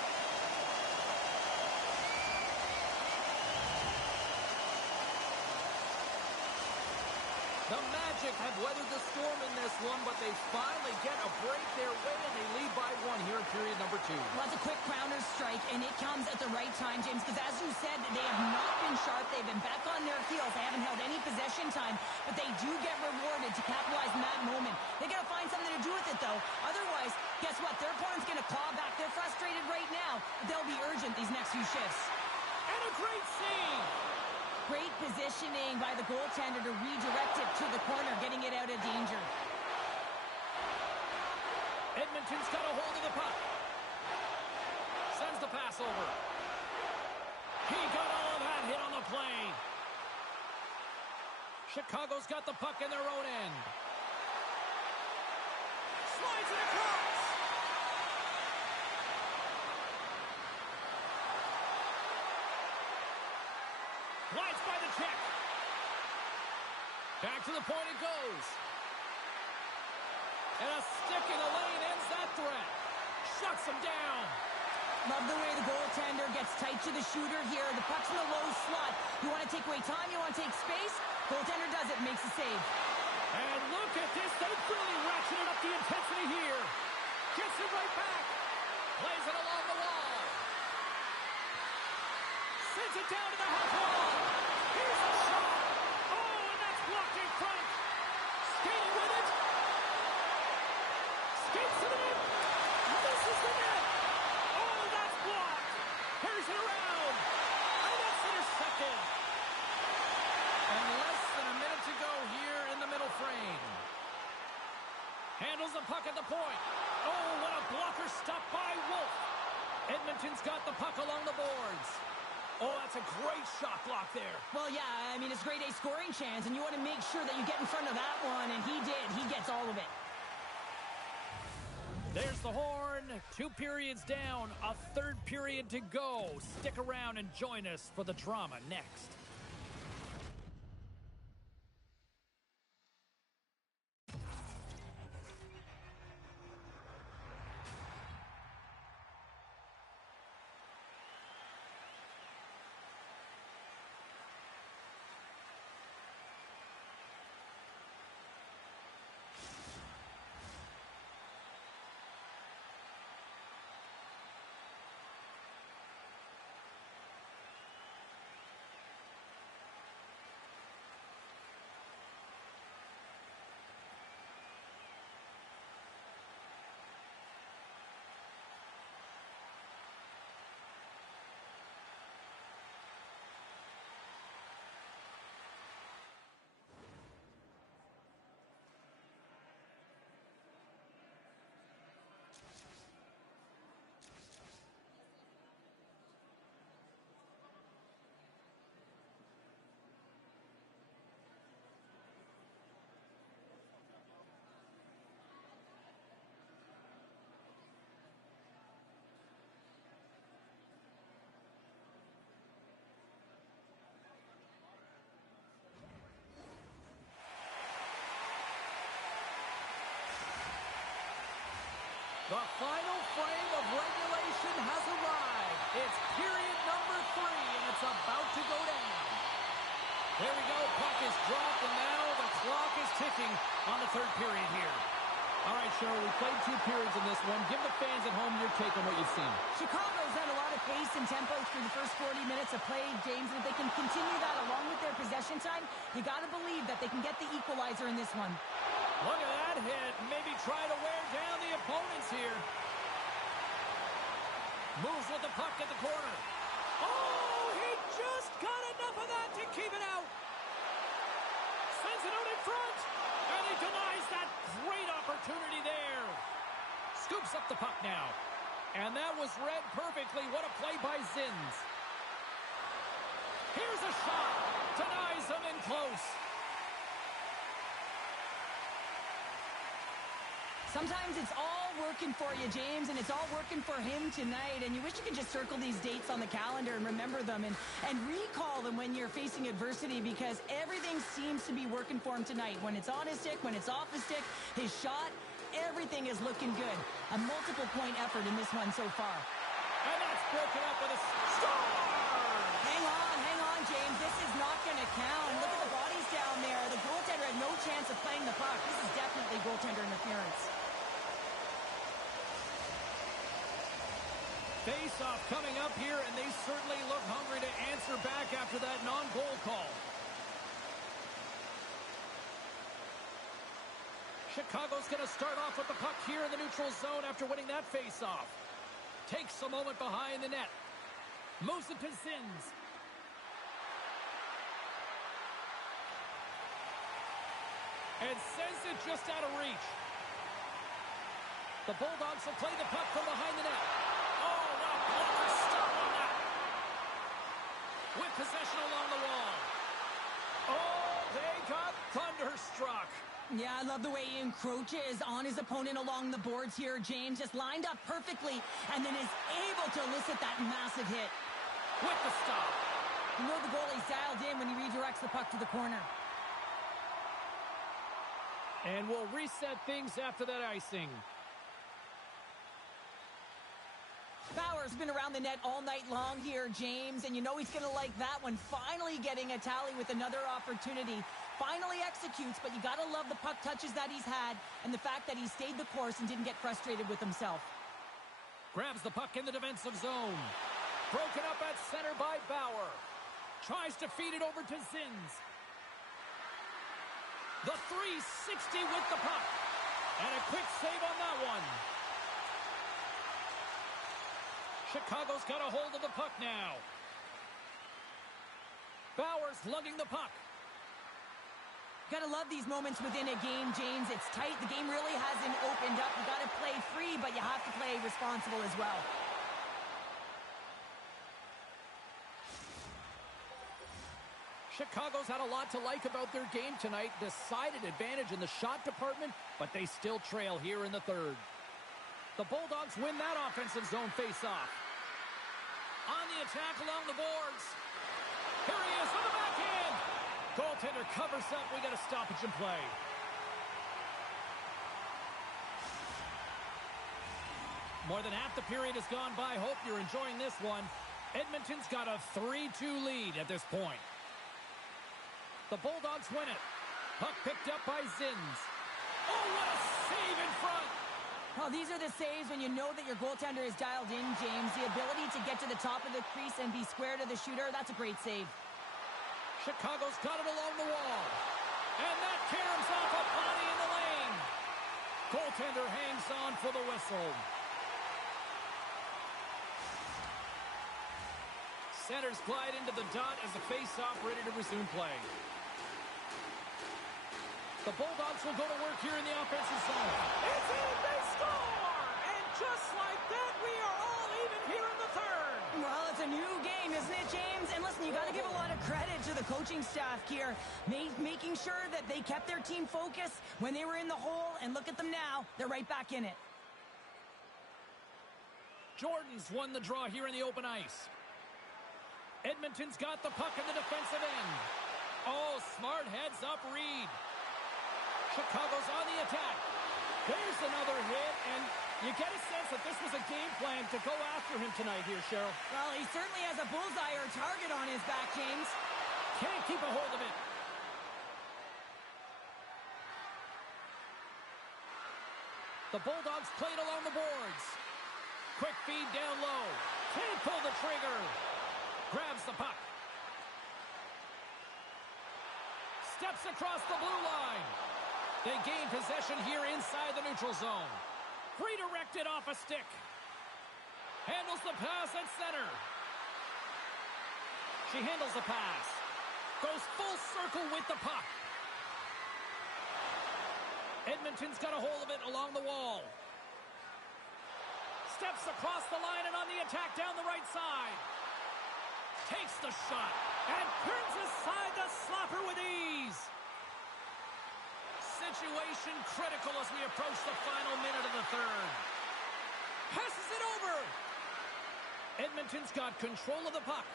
The Magic have weathered the storm in this one, but they finally get a break their way, and they lead by one here in period number 2. Well, that's a quick counter strike, and it comes at the right time, James, because as you said, they have not been sharp. They've been back on their heels. They haven't held any possession time, but they do get rewarded to capitalize on that moment. They got to find something to do with it, though. Otherwise, guess what? Their opponent's going to claw back. They're frustrated right now, but they'll be urgent these next few shifts. And a great save. Great positioning by the goaltender to redirect it to the corner, getting it out of danger. Edmonton's got a hold of the puck. Sends the pass over. He got all of that hit on the play. Chicago's got the puck in their own end. Slides it across. Glides by the check. Back to the point it goes. And a stick in the lane ends that threat. Shuts him down. Love the way the goaltender gets tight to the shooter here. The puck's in the low slot. You want to take away time, you want to take space. Goaltender does it, makes a save. And look at this. They've really ratcheted up the intensity here. Gets it right back. Plays it along the wall. Sends it down to the half wall. Here's the shot. Oh, and that's blocked in front. Skating with it. Skates to the net. Misses the net. Oh, that's blocked. Carries it around. And that's intercepted. And less than a minute to go here in the middle frame. Handles the puck at the point. Oh, what a blocker stop by Wolf. Edmonton's got the puck along the boards. Oh, that's a great shot block there. Well, yeah, I mean, it's a grade A scoring chance, and you want to make sure that you get in front of that one, and he did. He gets all of it. There's the horn. 2 periods down. A third period to go. Stick around and join us for the drama next. The final frame of regulation has arrived. It's period number 3, and it's about to go down. There we go. Puck is dropped, and now the clock is ticking on the third period here. All right, Cheryl, we played 2 periods in this one. Give the fans at home your take on what you've seen. Chicago's had a lot of pace and tempo through the first 40 minutes of play, James, and if they can continue that along with their possession time, you got to believe that they can get the equalizer in this one. Look at that hit. Maybe try to wear down the opponents here. Moves with the puck at the corner. Oh, he just got enough of that to keep it out. Sends it out in front. And he denies that great opportunity there. Scoops up the puck now. And that was read perfectly. What a play by Zins. Here's a shot. Denies him in close. Sometimes it's all working for you, James, and it's all working for him tonight. And you wish you could just circle these dates on the calendar and remember them and recall them when you're facing adversity, because everything seems to be working for him tonight. When it's on his stick, when it's off his stick, his shot, everything is looking good. A multiple-point effort in this one so far. And that's broken up with a score! Hang on, James. This is not going to count. Look at the bodies down there. The goaltender had no chance of playing the puck. This is definitely goaltender interference. Face-off coming up here, and they certainly look hungry to answer back after that non-goal call. Chicago's going to start off with the puck here in the neutral zone after winning that face-off. Takes a moment behind the net. Moves it to Zins. And sends it just out of reach. The Bulldogs will play the puck from behind the net. Oh, what a blocker stop on that. With possession along the wall. Oh, they got thunderstruck. Yeah, I love the way he encroaches on his opponent along the boards here, James. Just lined up perfectly and then is able to elicit that massive hit. With the stop. You know the goalie's dialed in when he redirects the puck to the corner. And we'll reset things after that icing. Bauer's been around the net all night long here, James, and you know he's going to like that one. Finally getting a tally with another opportunity. Finally executes, but you got to love the puck touches that he's had and the fact that he stayed the course and didn't get frustrated with himself. Grabs the puck in the defensive zone. Broken up at center by Bauer. Tries to feed it over to Zins. The 360 with the puck. And a quick save on that one. Chicago's got a hold of the puck now. Bauer's lugging the puck. Gotta love these moments within a game, James. It's tight. The game really hasn't opened up. You gotta play free, but you have to play responsible as well. Chicago's had a lot to like about their game tonight. Decided advantage in the shot department, but they still trail here in the third. The Bulldogs win that offensive zone face-off. On the attack along the boards. Here he is with the backhand. Goaltender covers up. We got a stoppage in play. More than half the period has gone by. Hope you're enjoying this one. Edmonton's got a 3-2 lead at this point. The Bulldogs win it. Puck picked up by Zins. Oh, what a save in front. Well, these are the saves when you know that your goaltender is dialed in, James. The ability to get to the top of the crease and be square to the shooter, that's a great save. Chicago's got it along the wall. And that caroms off a body in the lane. Goaltender hangs on for the whistle. Centers glide into the dot as the face-off ready to resume play. The Bulldogs will go to work here in the offensive zone. It's in! They score! And just like that, we are all even here in the third. Well, it's a new game, isn't it, James? And listen, you got to give a lot of credit to the coaching staff here, making sure that they kept their team focused when they were in the hole. And look at them now. They're right back in it. Jordan's won the draw here in the open ice. Edmonton's got the puck in the defensive end. Oh, smart heads-up read. Chicago's on the attack. There's another hit, and You get a sense that this was a game plan to go after him tonight here, Cheryl. Well, he certainly has a bullseye or target on his back, James. Can't keep a hold of it. The Bulldogs played along the boards. Quick feed down low. Can't pull the trigger. Grabs the puck. Steps across the blue line. They gain possession here inside the neutral zone. Redirected off a stick. Handles the pass at center. She handles the pass. Goes full circle with the puck. Edmonton's got a hold of it along the wall. Steps across the line and on the attack down the right side. Takes the shot and turns aside the slapper with ease. Situation critical as we approach the final minute of the third. Passes it over. Edmonton's got control of the puck.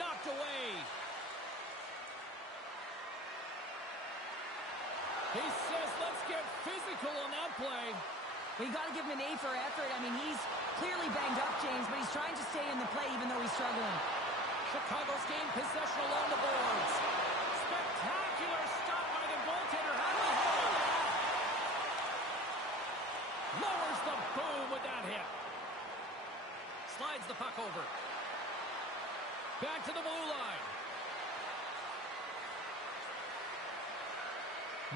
Knocked away. He says, let's get physical on that play. We got to give him an A for effort. I mean, he's clearly banged up, James, but he's trying to stay in the play even though he's struggling. Chicago's gained possession along the boards. Spectacular stop by the goaltender. How do we hold that? Lowers the boom with that hit. Slides the puck over. Back to the blue line.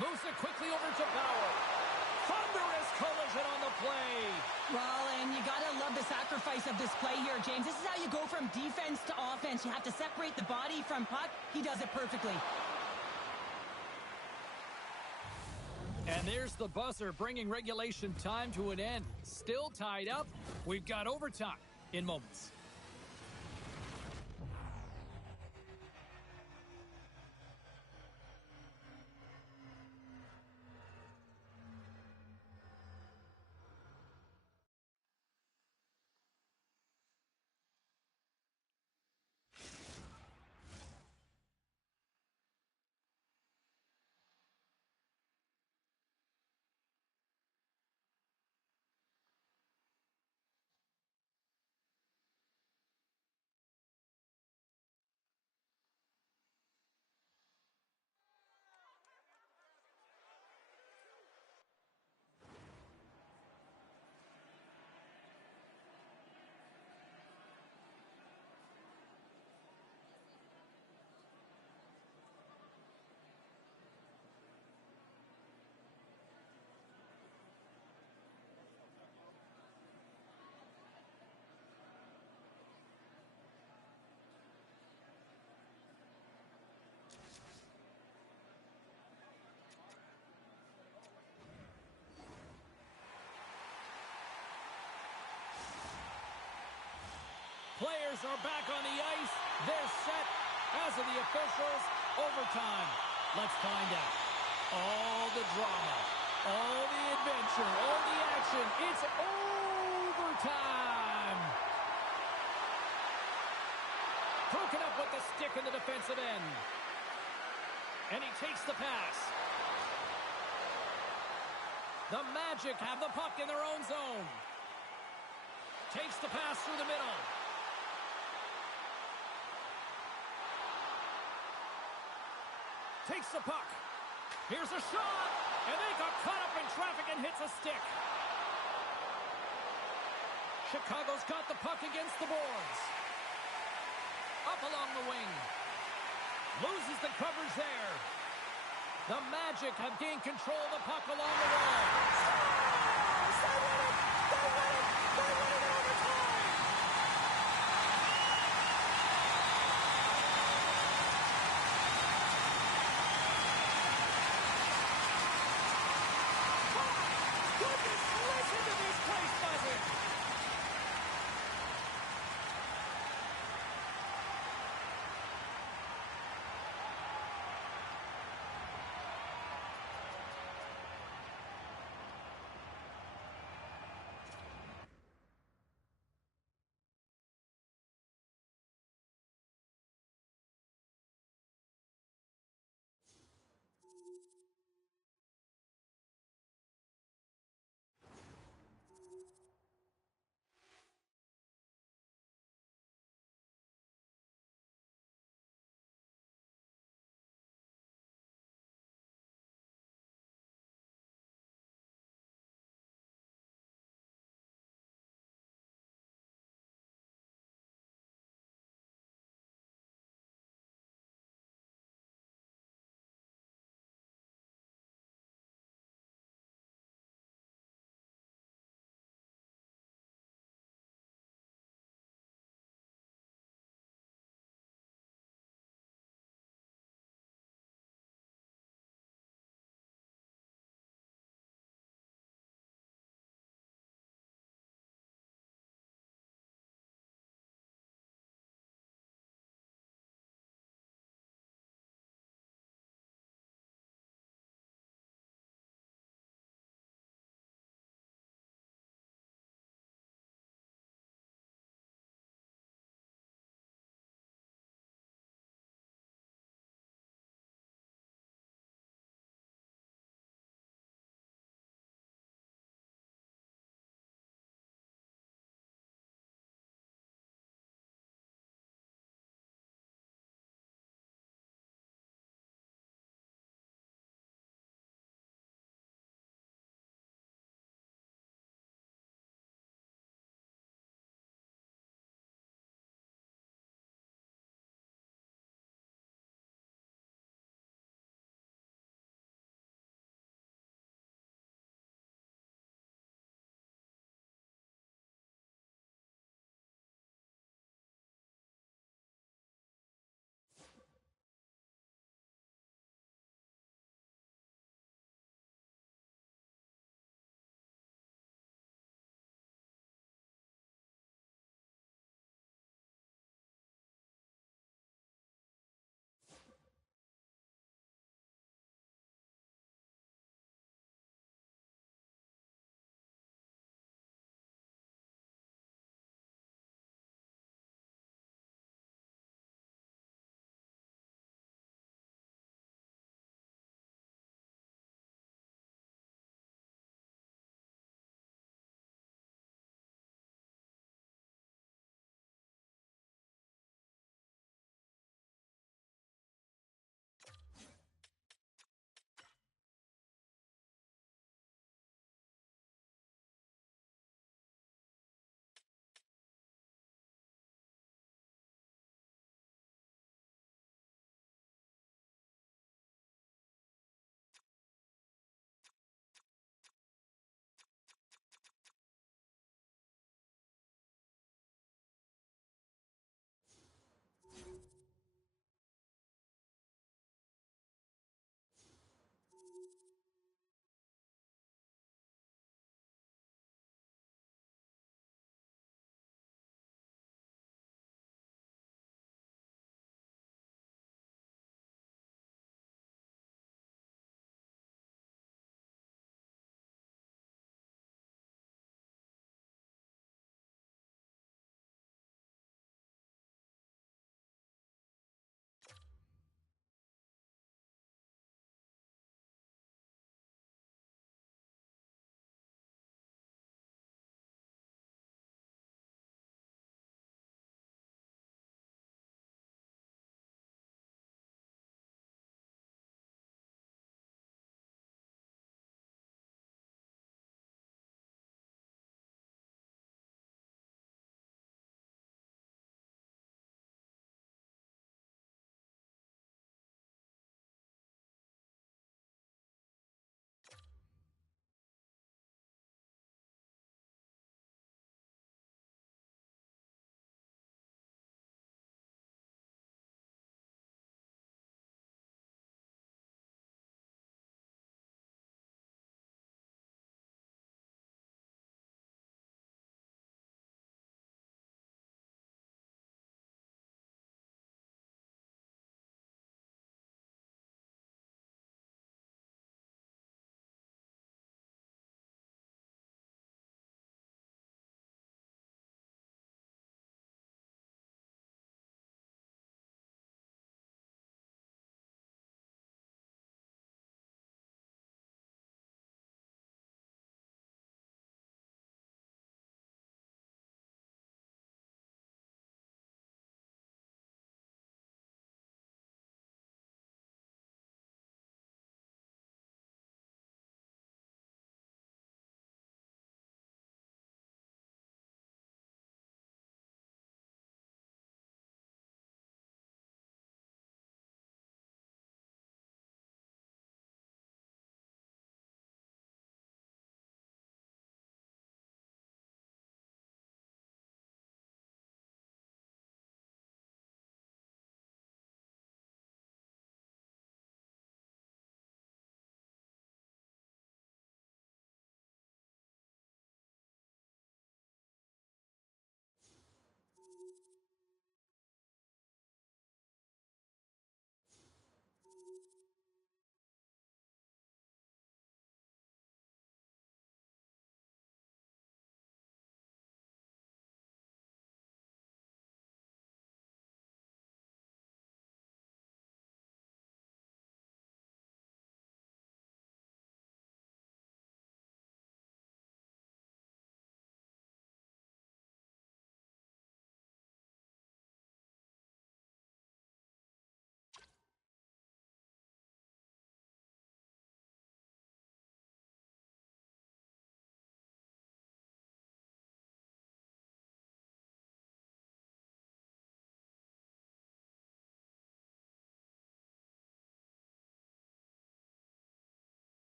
Moves it quickly over to Bauer. Thunderous collision on the play. Well, and you got to love the sacrifice of this play here, James. This is how you go from defense to offense. You have to separate the body from puck. He does it perfectly. And there's the buzzer, bringing regulation time to an end. Still tied up. We've got overtime in moments. Players are back on the ice. They're set. As of the officials, overtime. Let's find out. All the drama, all the adventure, all the action. It's overtime. Broken up with the stick in the defensive end. And he takes the pass. The Magic have the puck in their own zone. Takes the pass through the middle. Takes the puck. Here's a shot. And they got caught up in traffic and hits a stick. Chicago's got the puck against the boards. Up along the wing. Loses the coverage there. The Magic have gained control of the puck along the wall. Scores! They win it! They win it! They win it in overtime! Goodness, listen to this place buzzing!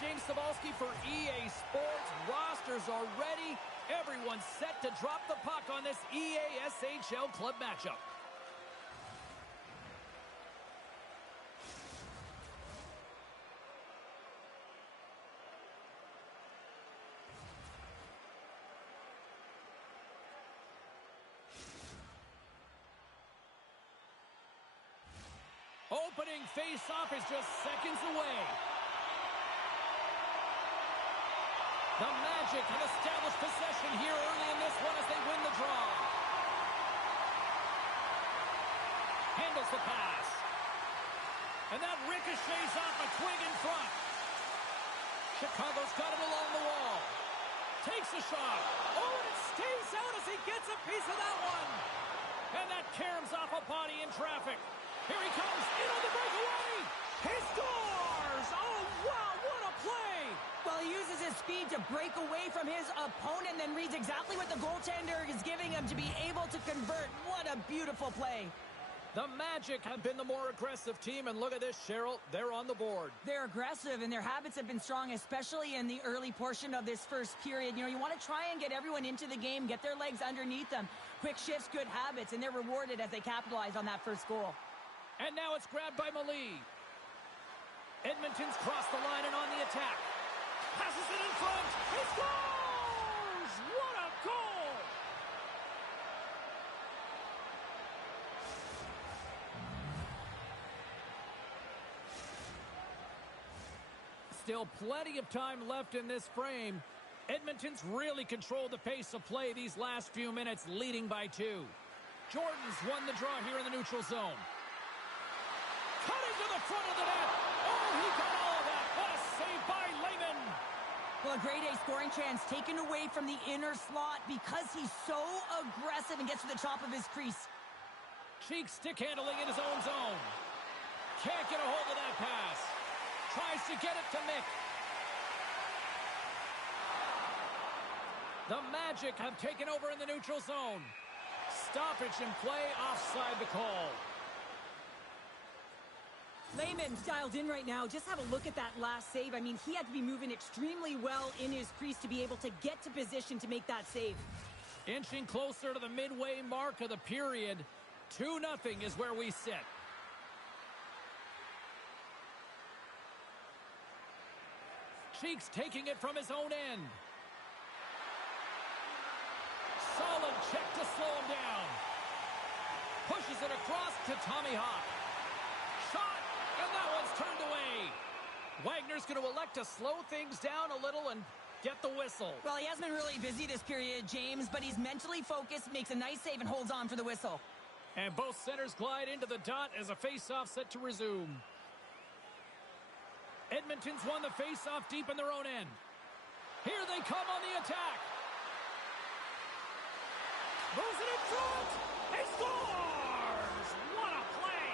James Cebulski for EA Sports. Rosters are ready. Everyone's set to drop the puck on this EASHL club matchup. Opening face-off is just seconds away. The Magic have established possession here early in this one as they win the draw. Handles the pass. And that ricochets off a twig in front. Chicago's got it along the wall. Takes a shot. Oh, and it stays out as he gets a piece of that one. And that caroms off a body in traffic. Here he comes, in on the breakaway! He scores! Oh, wow, what a play! Well, he uses his speed to break away from his opponent, then reads exactly what the goaltender is giving him to be able to convert. What a beautiful play. The Magic have been the more aggressive team, and look at this, Cheryl. They're on the board. They're aggressive, and their habits have been strong, especially in the early portion of this first period. You know, you want to try and get everyone into the game, get their legs underneath them. Quick shifts, good habits, and they're rewarded as they capitalize on that first goal. And now it's grabbed by Malee. Edmonton's crossed the line and on the attack. Passes it in front. He scores! What a goal! Still plenty of time left in this frame. Edmonton's really controlled the pace of play these last few minutes, leading by 2. Jordan's won the draw here in the neutral zone. Cutting to the front of the net. Oh, he got all of that. What a save by Lehman. Well, a grade A scoring chance taken away from the inner slot because he's so aggressive and gets to the top of his crease. Cheek stick handling in his own zone. Can't get a hold of that pass. Tries to get it to Mick. The Magic have taken over in the neutral zone. Stoppage in play, offside the call. Lehman's dialed in right now. Just have a look at that last save. I mean, he had to be moving extremely well in his crease to be able to get to position to make that save. Inching closer to the midway mark of the period. 2-0 is where we sit. Cheeks taking it from his own end. Solid check to slow him down. Pushes it across to Tommy Hawk. Shot, and that one's turned away. Wagner's going to elect to slow things down a little and get the whistle. Well, he hasn't been really busy this period, James, but he's mentally focused, makes a nice save, and holds on for the whistle. And both centers glide into the dot as a face-off set to resume. Edmonton's won the face-off deep in their own end. Here they come on the attack. Moves it in front. He scores! What a play!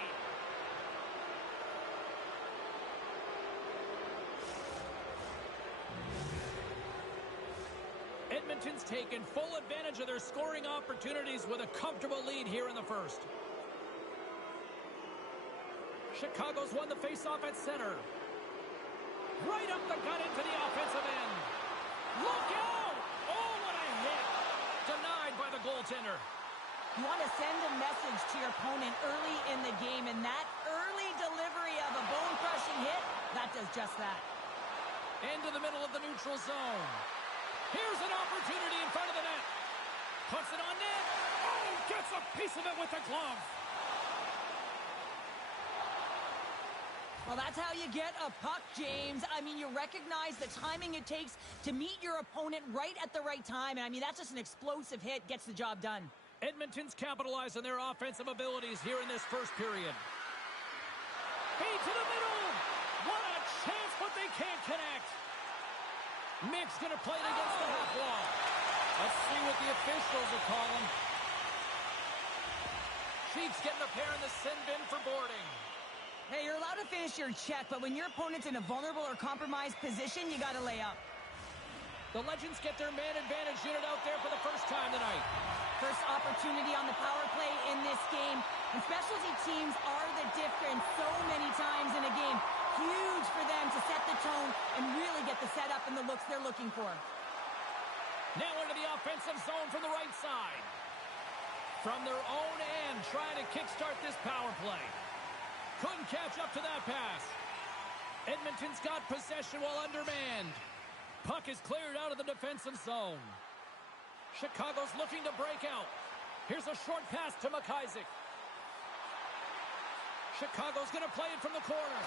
Edmonton's taken full advantage of their scoring opportunities with a comfortable lead here in the first. Chicago's won the face-off at center. Right up the gut into the offensive end. Look out! Oh, what a hit! Denied by the goaltender. You want to send a message to your opponent early in the game, and that early delivery of a bone-crushing hit, that does just that. Into the middle of the neutral zone. Here's an opportunity in front of the net. Puts it on net. Oh, gets a piece of it with the glove. Well, that's how you get a puck, James. I mean, you recognize the timing it takes to meet your opponent right at the right time. And, I mean, that's just an explosive hit. Gets the job done. Edmonton's capitalized on their offensive abilities here in this first period. Feed to the middle. What a chance, but they can't connect. Mick's going to play it against the half wall. Let's see what the officials are calling. Cheeks getting a pair in the sin bin for boarding. Hey, you're allowed to finish your check, but when your opponent's in a vulnerable or compromised position, you got to lay up. The Legends get their man advantage unit out there for the first time tonight. First opportunity on the power play in this game. And specialty teams are the difference so many times in a game. Huge for them to set the tone and really often the looks they're looking for. Now into the offensive zone from the right side. From their own end, trying to kickstart this power play. Couldn't catch up to that pass. Edmonton's got possession while undermanned. Puck is cleared out of the defensive zone. Chicago's looking to break out. Here's a short pass to McIsaac. Chicago's going to play it from the corner.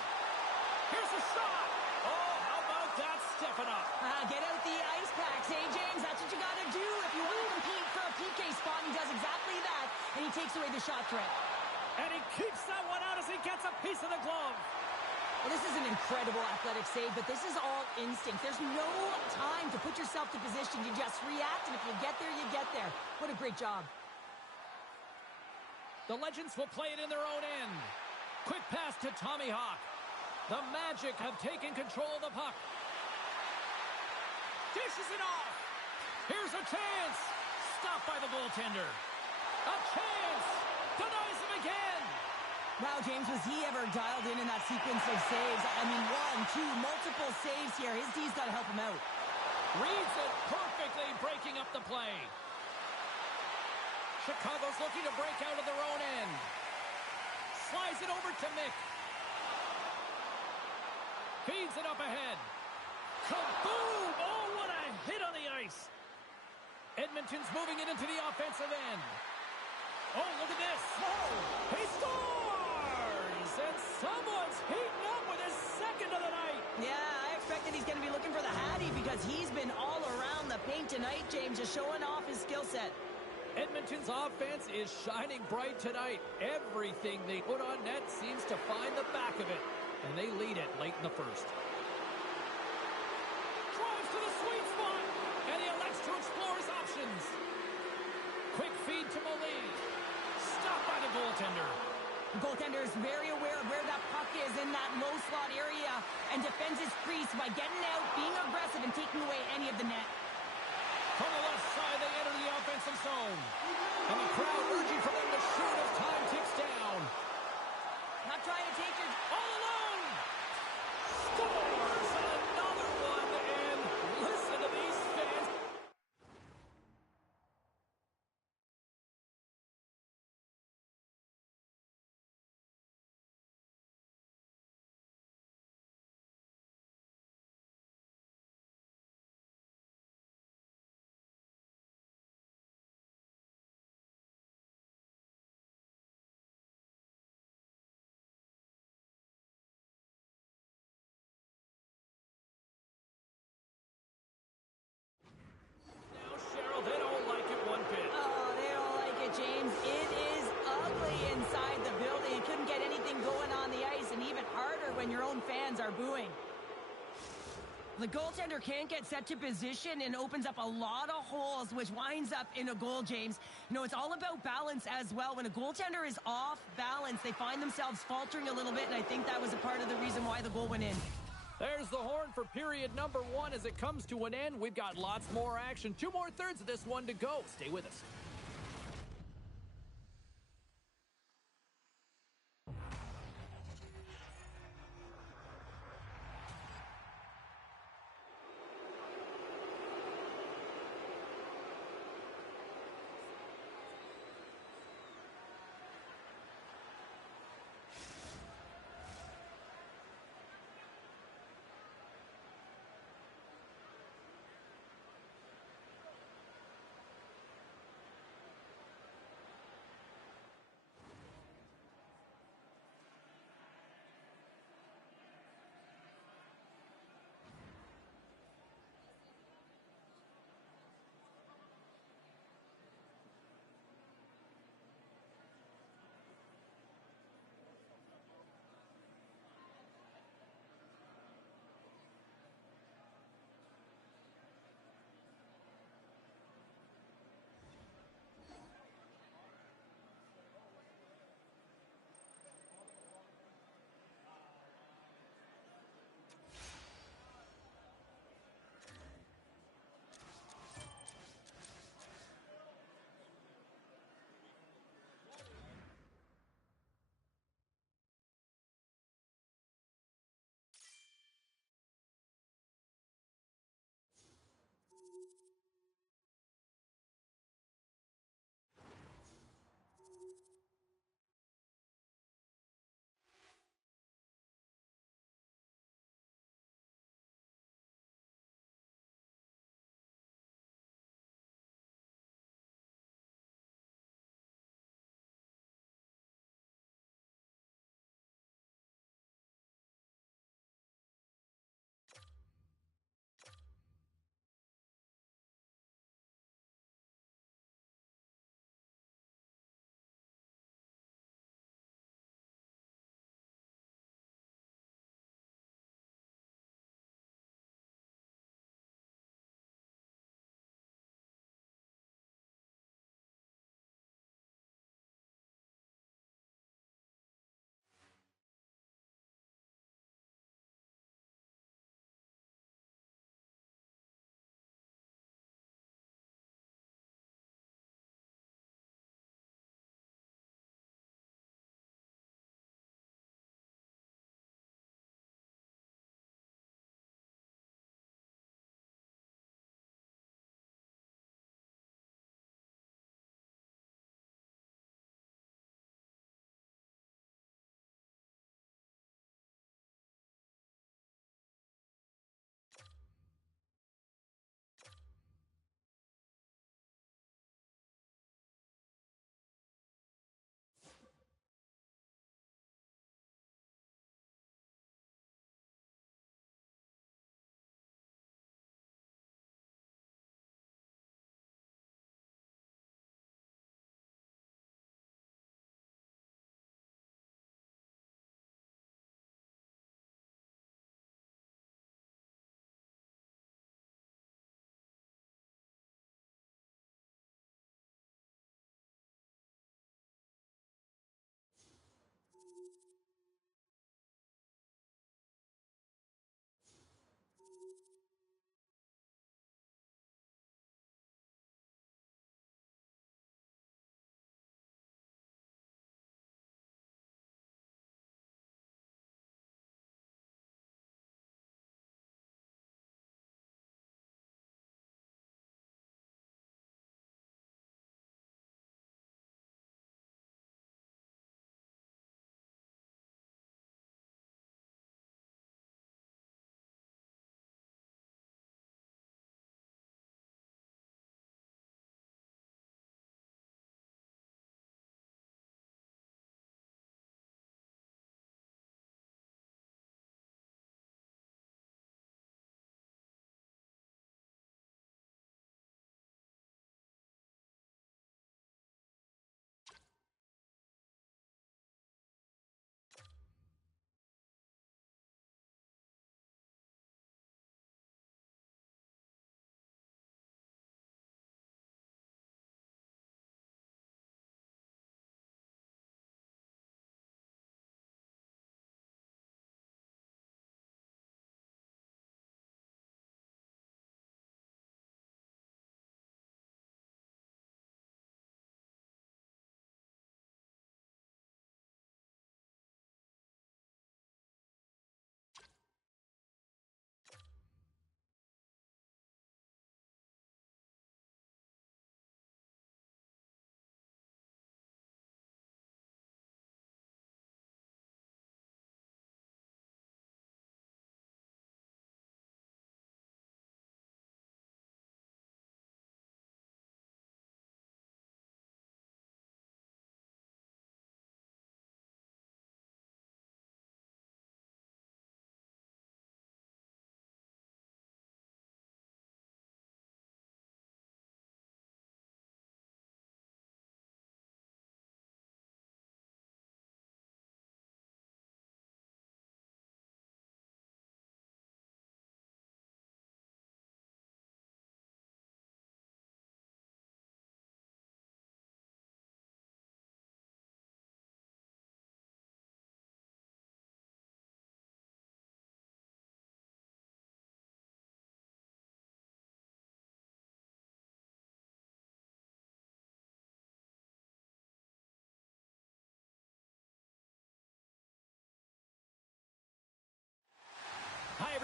Here's a shot. Oh, how about that stepping up? Get out the ice packs, hey, James? That's what you got to do if you want to compete for a PK spot. He does exactly that, and he takes away the shot threat. And he keeps that one out as he gets a piece of the glove. Well, this is an incredible athletic save, but this is all instinct. There's no time to put yourself to position. You just react, and if you get there, you get there. What a great job. The Legends will play it in their own end. Quick pass to Tommy Hawk. The Magic have taken control of the puck. Dishes it off. Here's a chance. Stopped by the goaltender. A chance. Denies him again. Wow, James, was he ever dialed in that sequence of saves? I mean, 1, 2, multiple saves here. His D's got to help him out. Reads it perfectly, breaking up the play. Chicago's looking to break out of their own end. Slides it over to Mick. Feeds it up ahead. Kaboom! Oh, what a hit on the ice. Edmonton's moving it into the offensive end. Oh, look at this. Oh, he scores! And someone's heating up with his second of the night. Yeah, I expect that he's going to be looking for the Hattie because he's been all around the paint tonight, James, just showing off his skill set. Edmonton's offense is shining bright tonight. Everything they put on net seems to find the back of it, and they lead it late in the first. Drives to the sweet spot, and he elects to explore his options. Quick feed to Moline. Stopped by the goaltender. The goaltender is very aware of where that puck is in that low slot area and defends his crease by getting out, being aggressive, and taking away any of the net. From the left side, they enter the offensive zone. And the crowd urging for them to shoot as time ticks down. Not trying to take your... All alone! Scores another one, and listen to these fans. They don't like it one bit. Oh, they don't like it, James. It is ugly inside the building. You couldn't get anything going on the ice, and even harder when your own fans are booing. The goaltender can't get set to position and opens up a lot of holes, which winds up in a goal, James. You know, it's all about balance as well. When a goaltender is off balance, they find themselves faltering a little bit, and I think that was a part of the reason why the goal went in. There's the horn for period number 1 as it comes to an end. We've got lots more action. 2 more thirds of this one to go. Stay with us.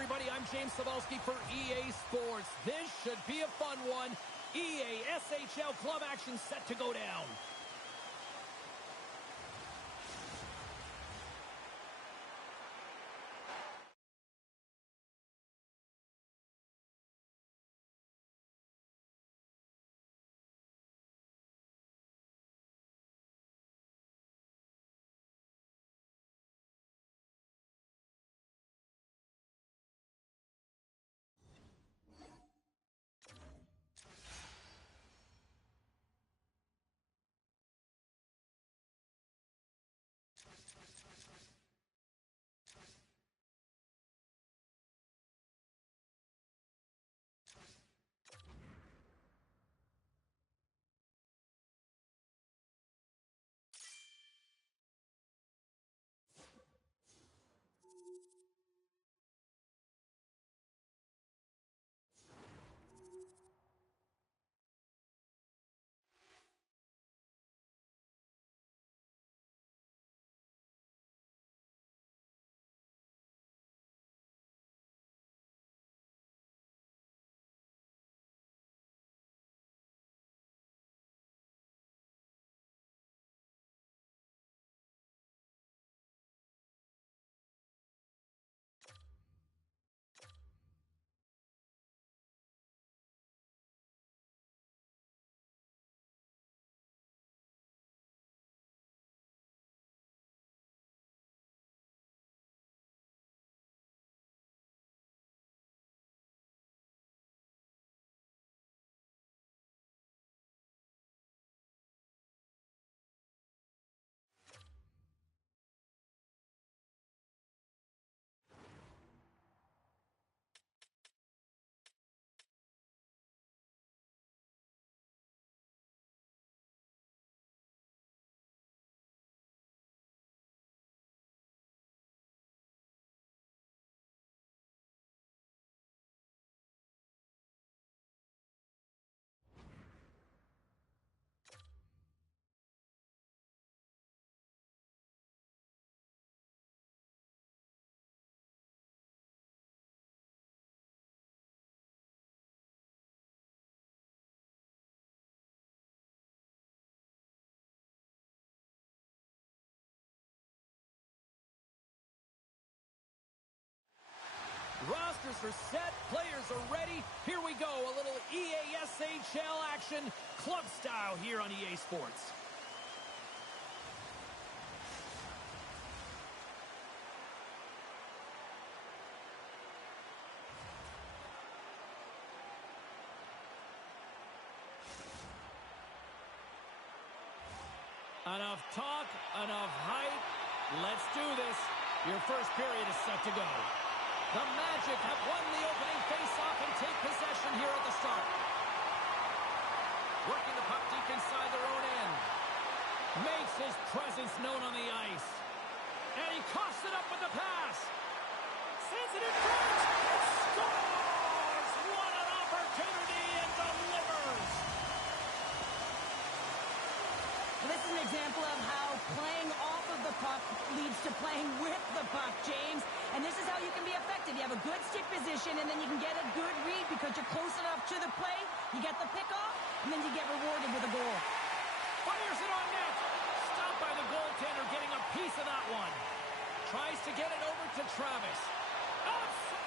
everybody. I'm James Cebulski for EA Sports. This should be a fun one. EA SHL club action set to go down. Rosters are set. Players are ready. Here we go. A little EA SHL action, club style here on EA Sports. Enough talk, enough hype. Let's do this. Your first period is set to go. The Magic have won the opening face-off and take possession here at the start. Working the puck deep inside their own end. Makes his presence known on the ice. And he coughs it up with the pass. Sends it in front. Scores! What an opportunity and delivers! This is an example of how playing off of the puck leads to playing with the puck, James. And this is how you can be effective. You have a good stick position, and then you can get a good read because you're close enough to the play. You get the pick-off, and then you get rewarded with a goal. Fires it on net. Stopped by the goaltender, getting a piece of that one. Tries to get it over to Travis.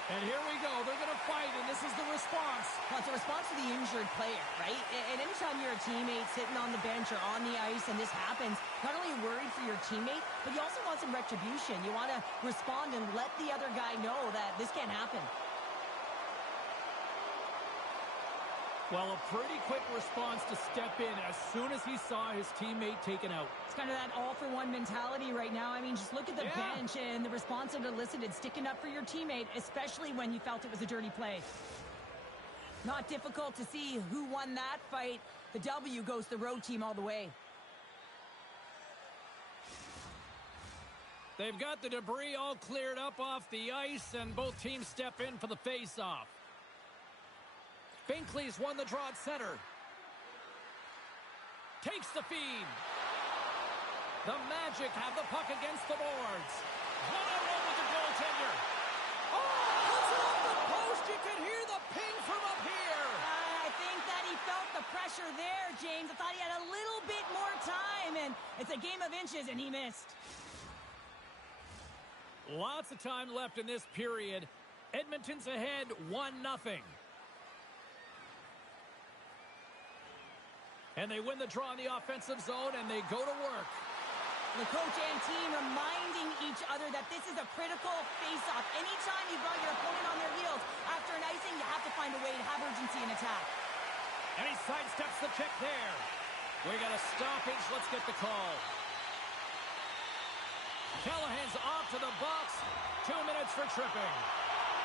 And here we go. They're going to fight, and this is the response. Well, it's a response to the injured player, right? And anytime you're a teammate sitting on the bench or on the ice and this happens, not only are you worried for your teammate, but you also want some retribution. You want to respond and let the other guy know that this can't happen. Well, a pretty quick response to step in as soon as he saw his teammate taken out. It's kind of that all-for-one mentality right now. I mean, just look at the bench and the response it elicited, sticking up for your teammate, especially when you felt it was a dirty play. Not difficult to see who won that fight. The W goes to the road team all the way. They've got the debris all cleared up off the ice, and both teams step in for the face-off. Binkley's won the draw at center. Takes the feed. The Magic have the puck against the boards. One-on-one with the goaltender. Oh! could hear the ping from up here. I think that he felt the pressure there, James. I thought he had a little bit more time, and it's a game of inches, and he missed. Lots of time left in this period. Edmonton's ahead 1-0. And they win the draw in the offensive zone, and they go to work. The coach and team reminding each other that this is a critical face-off. Anytime you brought your opponent on their heels after an icing, you have to find a way to have urgency in attack. And he sidesteps the check there. We got a stoppage. Let's get the call. Callahan's off to the box. 2 minutes for tripping.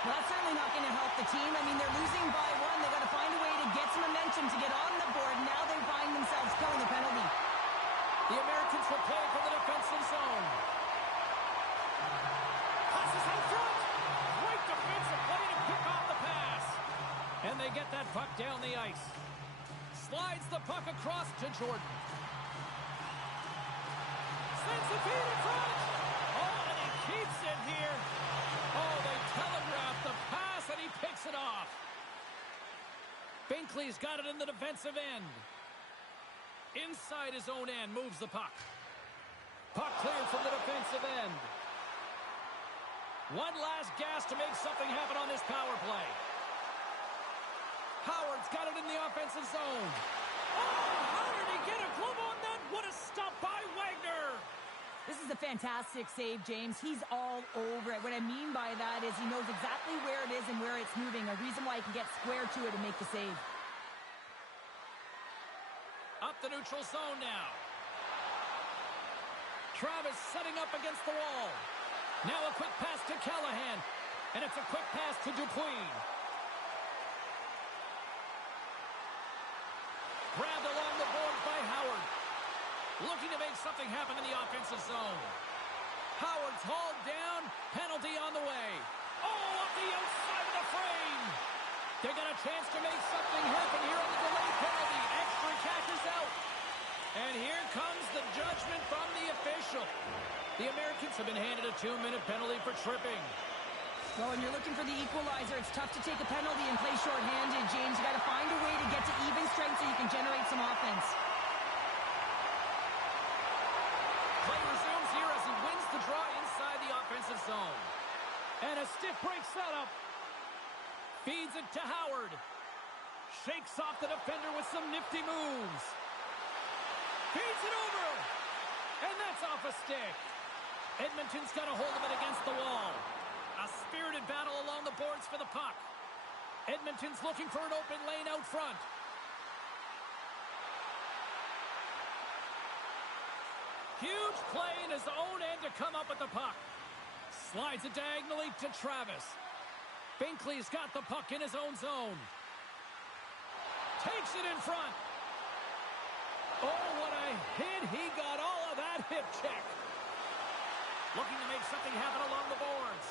Well, that's certainly not going to help the team. I mean, they're losing by 1. They got to find a way to get some momentum to get on the board. Now they find themselves killing the penalty. The Americans will play from the defensive zone. Passes out front. Great defensive play to pick off the pass. And they get that puck down the ice. Slides the puck across to Jordan. Sends the feed in front. Oh, and he keeps it here. Oh, they telegraph the pass, and he picks it off. Binkley's got it in the defensive end. Inside his own end, moves the puck. Puck cleared from the defensive end. One last gas to make something happen on this power play. Howard's got it in the offensive zone. Oh, how did he get a glove on that? What a stop by Wagner. This is a fantastic save, James. He's all over it. What I mean by that is he knows exactly where it is and where it's moving. A reason why he can get square to it and make the save. Up the neutral zone now. Travis setting up against the wall. Now a quick pass to Callahan. And it's a quick pass to Dupuis. Grabbed along the boards by Howard. Looking to make something happen in the offensive zone. Howard's hauled down. Penalty on the way. Oh, up the outside of the frame. They got a chance to make something happen here on the delayed penalty. Extra catches out. And here comes the judgment from the official. The Americans have been handed a 2-minute penalty for tripping. Well, when you're looking for the equalizer, it's tough to take a penalty and play shorthanded, James. You got to find a way to get to even strength so you can generate some offense. Play resumes here as he wins the draw inside the offensive zone. And a stiff break setup. Feeds it to Howard. Shakes off the defender with some nifty moves. Feeds it over. And that's off a stick. Edmonton's got a hold of it against the wall. A spirited battle along the boards for the puck. Edmonton's looking for an open lane out front. Huge play in his own end to come up with the puck. Slides it diagonally to Travis. Binkley's got the puck in his own zone. Takes it in front. Oh, what a hit. He got all of that hip check. Looking to make something happen along the boards.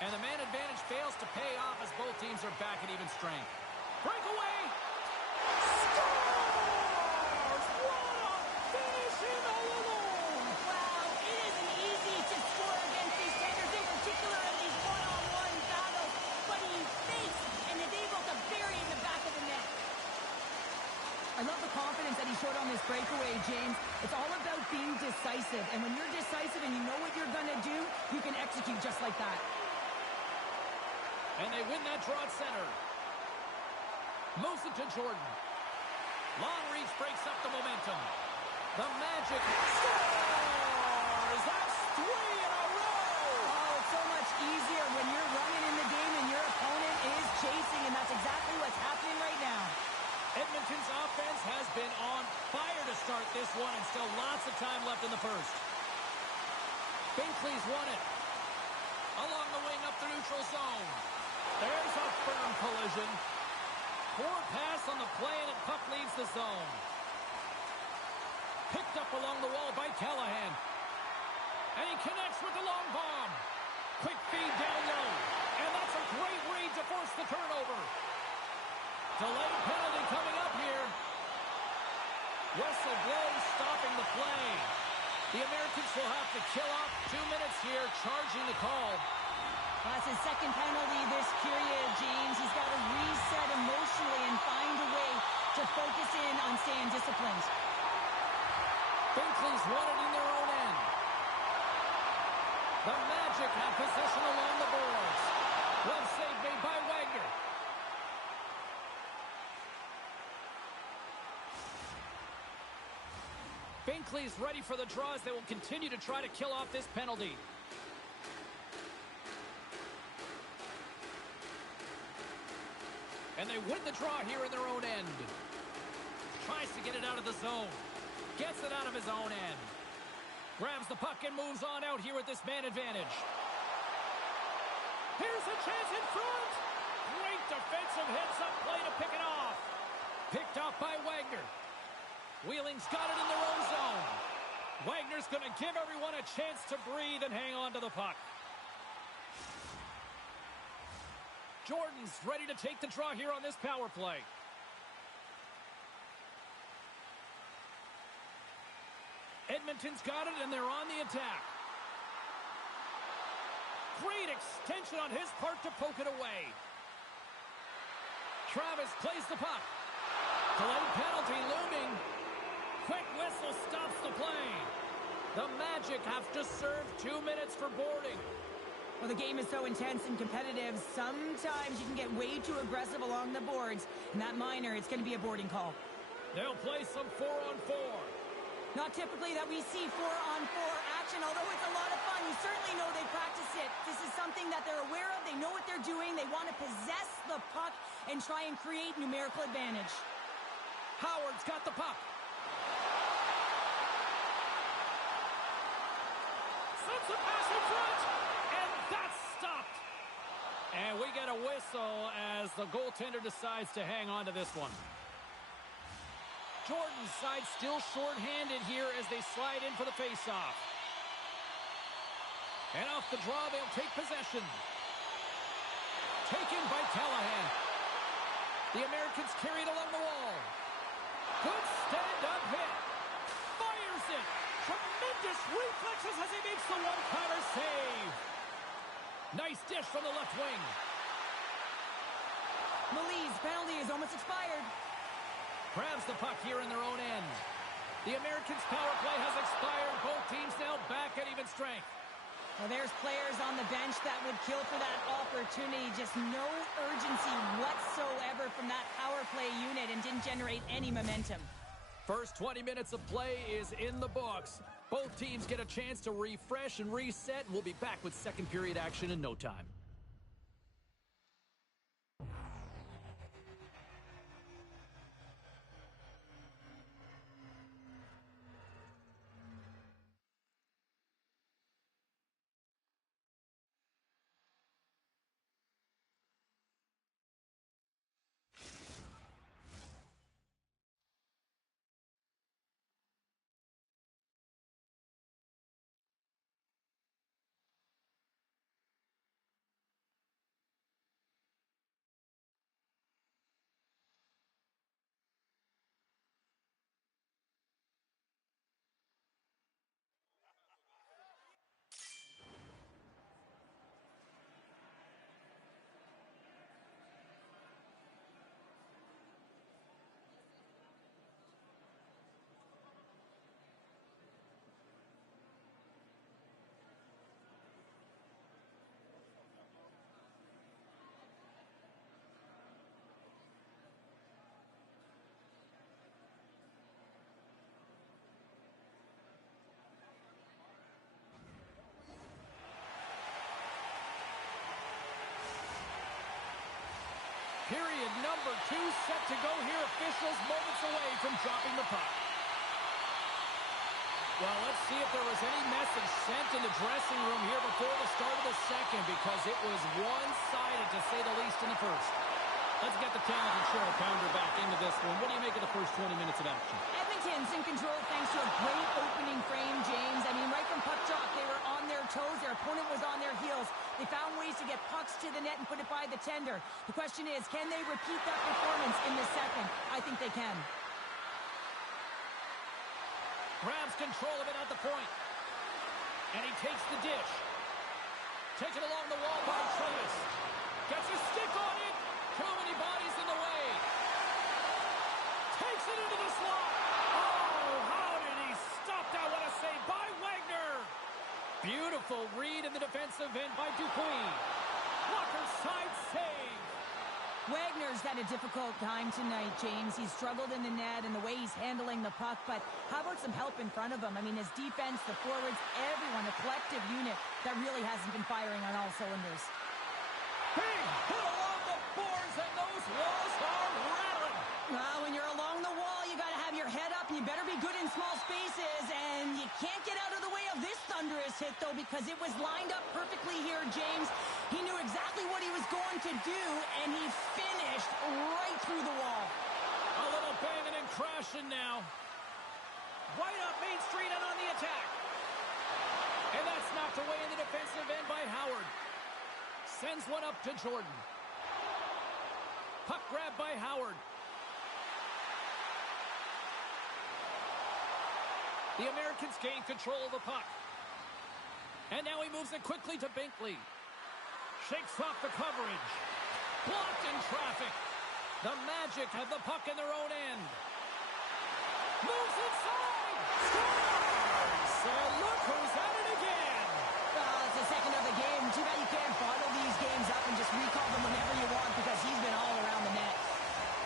And the man advantage fails to pay off as both teams are back at even strength. Breakaway. Scores! What a finish in all alone. Wow, it isn't easy to score against these tenders, in particular in these one-on-one battles. But he fakes and is able to bury in the back of the net. I love the confidence that he showed on this breakaway, James. It's all about being decisive. And when you're decisive and you know what you're going to do, you can execute just like that. And they win that draw at center. Moves it to Jordan. Long reach breaks up the momentum. The Magic scores! That's 3 in a row! Oh, it's so much easier when you're running in the game and your opponent is chasing, and that's exactly what's happening right now. Edmonton's offense has been on fire to start this one, and still lots of time left in the first. Binkley's won it. Along the wing up the neutral zone. There's a firm collision. Poor pass on the play, and the puck leaves the zone. Picked up along the wall by Callahan. And he connects with the long bomb. Quick feed down low. And that's a great read to force the turnover. Delayed penalty coming up here. Whistle blows, stopping the play. The Americans will have to kill off 2 minutes here, charging the call. That's his second penalty this period, James. He's got to reset emotionally and find a way to focus in on staying disciplined. Binkley's won it in their own end. The Magic have possession along the boards. Well save made by Wagner. Binkley's ready for the draw as they will continue to try to kill off this penalty. And they win the draw here in their own end. Tries to get it out of the zone. Gets it out of his own end. Grabs the puck and moves on out here with this man advantage. Here's a chance in front. Great defensive heads-up play to pick it off. Picked off by Wagner. Wheeling's got it in their own zone. Wagner's going to give everyone a chance to breathe and hang on to the puck. Jordan's ready to take the draw here on this power play. Edmonton's got it, and they're on the attack. Great extension on his part to poke it away. Travis plays the puck. Delayed penalty looming. Quick whistle stops the play. The Magic have to serve 2 minutes for boarding. Well, the game is so intense and competitive, sometimes you can get way too aggressive along the boards. In that minor, it's going to be a boarding call. They'll play some 4-on-4. Not typically that we see 4-on-4 action, although it's a lot of fun. You certainly know they practice it. This is something that they're aware of. They know what they're doing. They want to possess the puck and try and create numerical advantage. Howard's got the puck. Sends the pass in front. And that's stopped. And we get a whistle as the goaltender decides to hang on to this one. Jordan's side still short-handed here as they slide in for the face-off. And off the draw, they'll take possession. Taken by Callahan. The Americans carried along the wall. Good stand-up hit. Fires it. Tremendous reflexes as he makes the one-timer save. Nice dish from the left wing. Malee's penalty is almost expired. Grabs the puck here in their own end. The Americans' power play has expired. Both teams now back at even strength. Well, there's players on the bench that would kill for that opportunity. Just no urgency whatsoever from that power play unit and didn't generate any momentum. First 20 minutes of play is in the books. Both teams get a chance to refresh and reset, and we'll be back with second period action in no time. Period number 2 set to go here. Officials moments away from dropping the puck. Well, let's see if there was any message sent in the dressing room here before the start of the second, because it was one-sided, to say the least, in the first. Let's get the talented Cheryl Pounder back into this one. What do you make of the first 20 minutes of action? Edmonton's in control thanks to a great opening frame, James. I mean, right from puck drop, they were on their toes. Their opponent was on their heels. They found ways to get pucks to the net and put it by the tender. The question is, can they repeat that performance in the second? I think they can. Grabs control of it at the point. And he takes the dish. taken along the wall by Travis. Gets a stick on it. Too many bodies in the way. Takes it into the slot. Oh, how did he stop that? What a save by Wagner. Beautiful read in the defensive end by Dupuis. Blocker side save. Wagner's had a difficult time tonight, James. He's struggled in the net and the way he's handling the puck, but how about some help in front of him? I mean, his defense, the forwards, everyone, a collective unit that really hasn't been firing on all cylinders. Big hit along the boards, and those walls are rattling. Well, when you're along the wall, you got to have your head up, and you better be good in small spaces, and you can't get out of the way of this thunderous hit, though, because it was lined up perfectly here, James. He knew exactly what he was going to do, and he finished right through the wall. A little banging and crashing now. Right up Main Street and on the attack. And that's knocked away in the defensive end by Howard. Sends one up to Jordan. Puck grab by Howard. The Americans gain control of the puck. And now he moves it quickly to Binkley. Shakes off the coverage. Blocked in traffic. The Magic have the puck in their own end. Moves inside. Scores! And look who's at it again. Oh, it's the second of the game. Too bad you can't bottle these games up and just recall them whenever you want because he's been all around the net.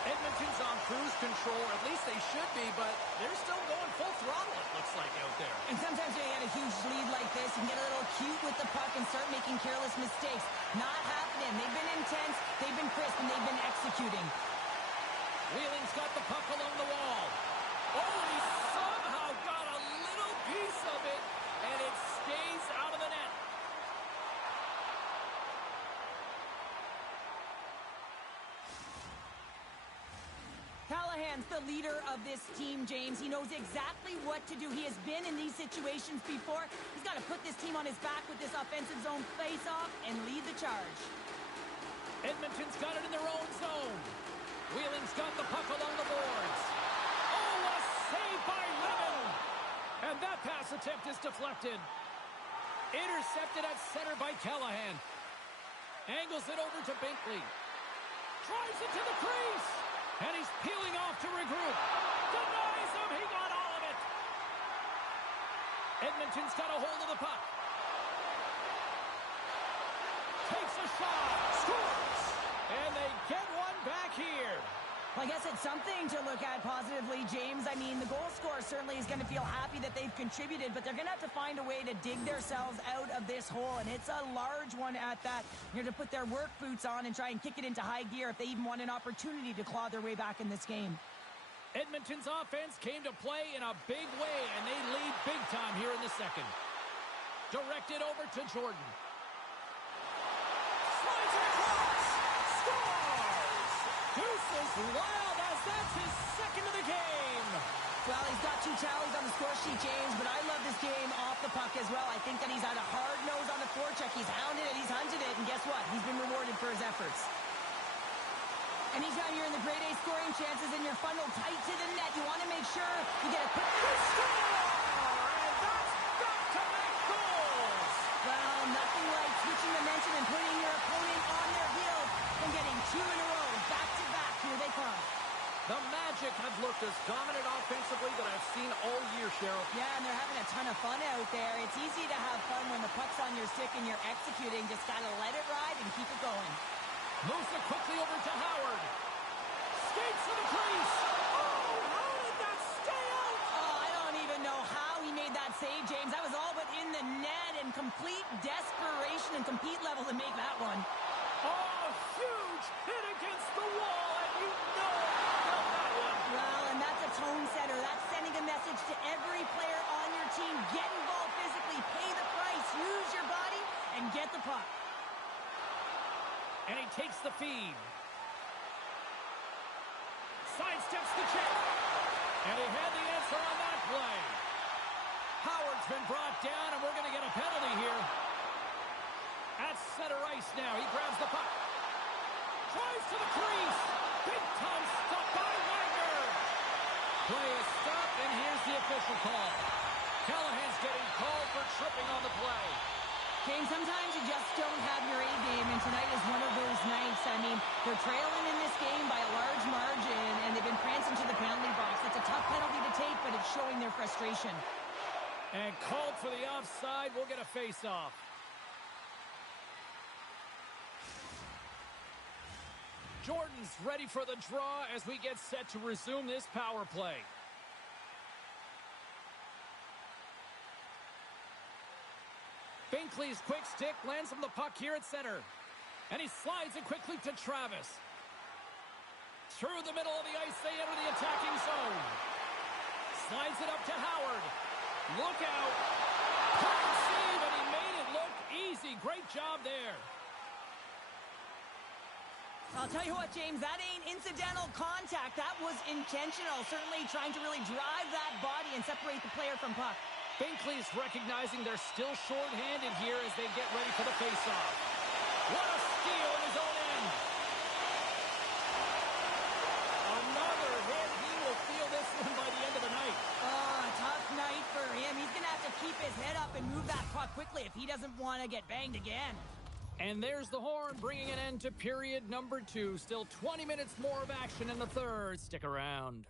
Edmonton's on cruise control. At least they should be, but they're still going full throttle, it looks like, out there. And sometimes when you get a huge lead like this, you can get a little cute with the puck and start making careless mistakes. Not happening. They've been intense, they've been crisp, and they've been executing. Wheeling's got the puck along the wall. Oh, he somehow got a little piece of it, and it stays out of the net. Callahan's the leader of this team, James. He knows exactly what to do. He has been in these situations before. He's got to put this team on his back with this offensive zone face-off and lead the charge. Edmonton's got it in their own zone. Wheeling's got the puck along the boards. Oh, a save by Lemon! And that pass attempt is deflected. Intercepted at center by Callahan. Angles it over to Binkley. Drives it to the crease. And he's peeling off to regroup. Denies him. He got all of it. Edmonton's got a hold of the puck. Takes a shot. Scores. And they get one back here. Well, I guess it's something to look at positively, James. I mean, the goal scorer certainly is going to feel happy that they've contributed, but they're going to have to find a way to dig themselves out of this hole, and it's a large one at that. You're to put their work boots on and try and kick it into high gear if they even want an opportunity to claw their way back in this game. Edmonton's offense came to play in a big way, and they lead big time here in the second. Directed over to Jordan. Slides it across. Scores! Deuces wild as that's his second of the game. Well, he's got 2 tallies on the score sheet, James, but I love this game off the puck as well. I think that he's had a hard nose on the forecheck. He's hounded it, he's hunted it, and guess what? He's been rewarded for his efforts. Anytime you're in the grade A scoring chances and you're funneled tight to the net, you want to make sure you get a quick score! And that's back-to-back goals! Well, nothing like switching momentum and putting your opponent on their heels and getting 2 in a row. Back-to-back, here they come. The Magic have looked as dominant offensively that I've seen all year, Cheryl. Yeah, and they're having a ton of fun out there. It's easy to have fun when the puck's on your stick and you're executing. Just got to let it ride and keep it going. Moves it quickly over to Howard. Skates to the crease. Oh, how did that stay out? Oh, I don't even know how he made that save, James. That was all but in the net and complete desperation and compete level to make that one. Oh, huge hit against the wall, and you know about that one. Well, and that's a tone setter. That's sending a message to every player on your team. Get involved physically, pay the price, use your body, and get the puck. And he takes the feed. Sidesteps the check. And he had the answer on that play. Howard's been brought down, and we're going to get a penalty here. At center ice now. He grabs the puck. Drives to the crease. Big time stop by Wagner. Play is stopped, and here's the official call. Callahan's getting called for tripping on the play. James, sometimes you just don't have your A game, and tonight is one of those nights. I mean, they're trailing in this game by a large margin, and they've been prancing to the penalty box. That's a tough penalty to take, but it's showing their frustration. And called for the offside. We'll get a face-off. Jordan's ready for the draw as we get set to resume this power play. Binkley's quick stick lands from the puck here at center. And he slides it quickly to Travis. Through the middle of the ice, they enter the attacking zone. Slides it up to Howard. Look out. Puck save, and he made it look easy. Great job there. I'll tell you what, James, that ain't incidental contact. That was intentional. Certainly trying to really drive that body and separate the player from puck. Binkley's recognizing they're still short-handed here as they get ready for the face-off. What a steal in his own end. Another hit. He will feel this one by the end of the night. Tough night for him. He's going to have to keep his head up and move that puck quickly if he doesn't want to get banged again. And there's the horn, bringing an end to period number 2. Still 20 minutes more of action in the third. Stick around.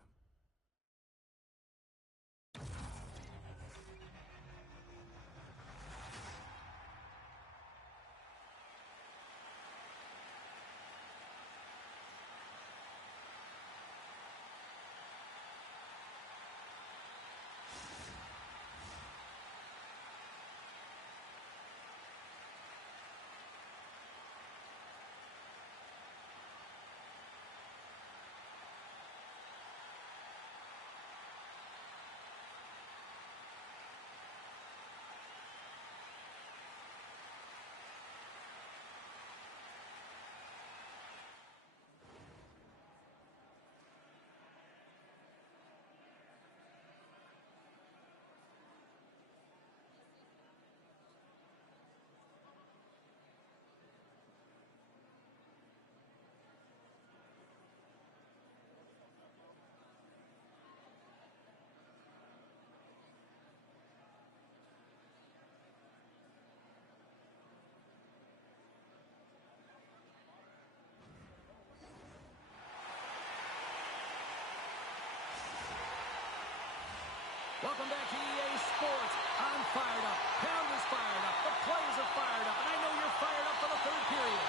Welcome back to EA Sports. I'm fired up. Pounder's fired up. The players are fired up. And I know you're fired up for the third period.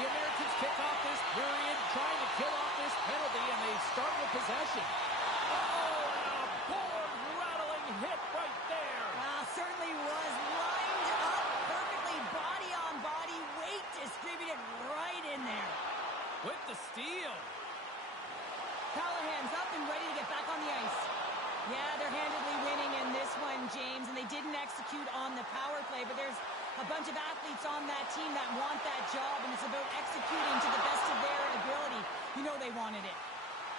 The Americans kick off this period, trying to kill off this penalty, and they start with possession. Oh, and a board-rattling hit right there. Certainly was lined up perfectly, body on body, weight distributed right in there. With the steal. Callahan's up and ready to get back on the ice. Yeah, they're handedly winning in this one, James, and they didn't execute on the power play, but there's a bunch of athletes on that team that want that job, and it's about executing to the best of their ability. You know they wanted it.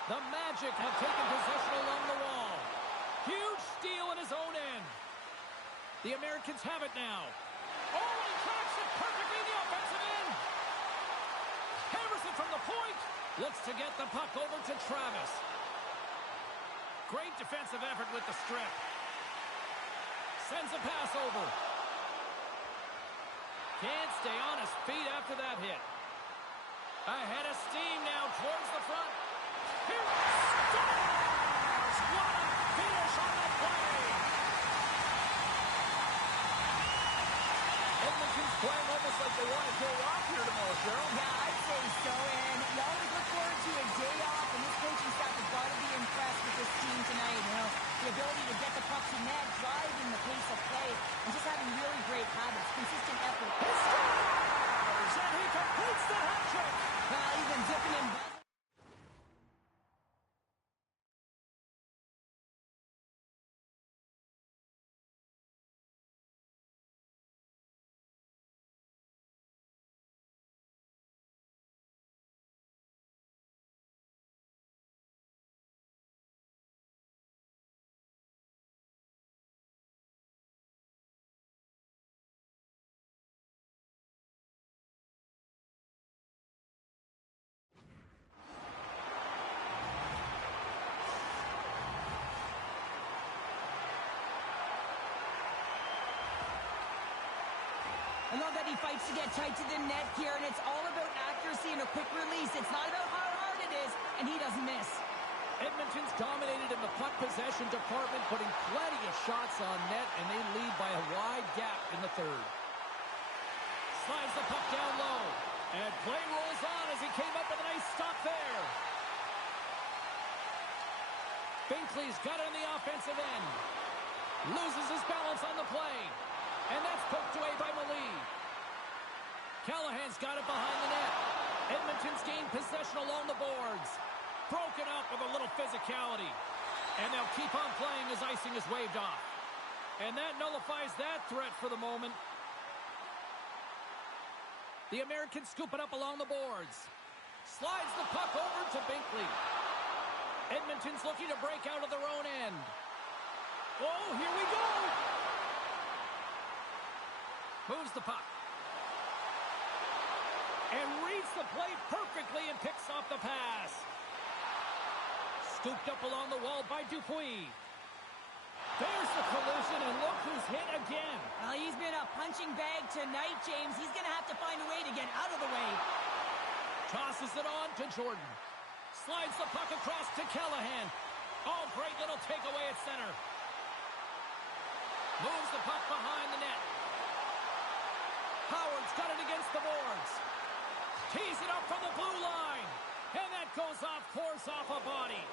The Magic have taken possession along the wall. Huge steal in his own end. The Americans have it now. Oh, he tracks it perfectly in the offensive end. Hammers it from the point. Looks to get the puck over to Travis. Great defensive effort with the strip. Sends a pass over. Can't stay on his feet after that hit. Ahead of steam now towards the front. Here scores! What a finish on that play! Edmonton's playing almost like they want to go off here tomorrow, Cheryl. Yeah, I'd say so, and you always look forward to a day off, and this coaching staff has got to be impressed with this team tonight. You know, the ability to get the puck to net, driving the pace of play, and just having really great habits, consistent effort. He scores! And he completes the hat trick! Well, he's been dipping in love that he fights to get tight to the net here, and it's all about accuracy and a quick release. It's not about how hard it is, and he doesn't miss. Edmonton's dominated in the puck possession department, putting plenty of shots on net, and they lead by a wide gap in the third. Slides the puck down low, and play rolls on as he came up with a nice stop there. Binkley's got it on the offensive end. Loses his balance on the play, and that's poked away by Malee. Callahan's got it behind the net. Edmonton's gained possession along the boards. Broken up with a little physicality. And they'll keep on playing as icing is waved off. And that nullifies that threat for the moment. The Americans scoop it up along the boards. Slides the puck over to Binkley. Edmonton's looking to break out of their own end. Oh, here we go! Moves the puck. And reads the play perfectly and picks off the pass. Scooped up along the wall by Dupuis. There's the collision, and look who's hit again. Well, he's been a punching bag tonight, James. He's going to have to find a way to get out of the way. Tosses it on to Jordan. Slides the puck across to Callahan. Oh, great little takeaway at center. Moves the puck behind the net. Howard's got it against the boards. Tees it up from the blue line. And that goes off course off a body.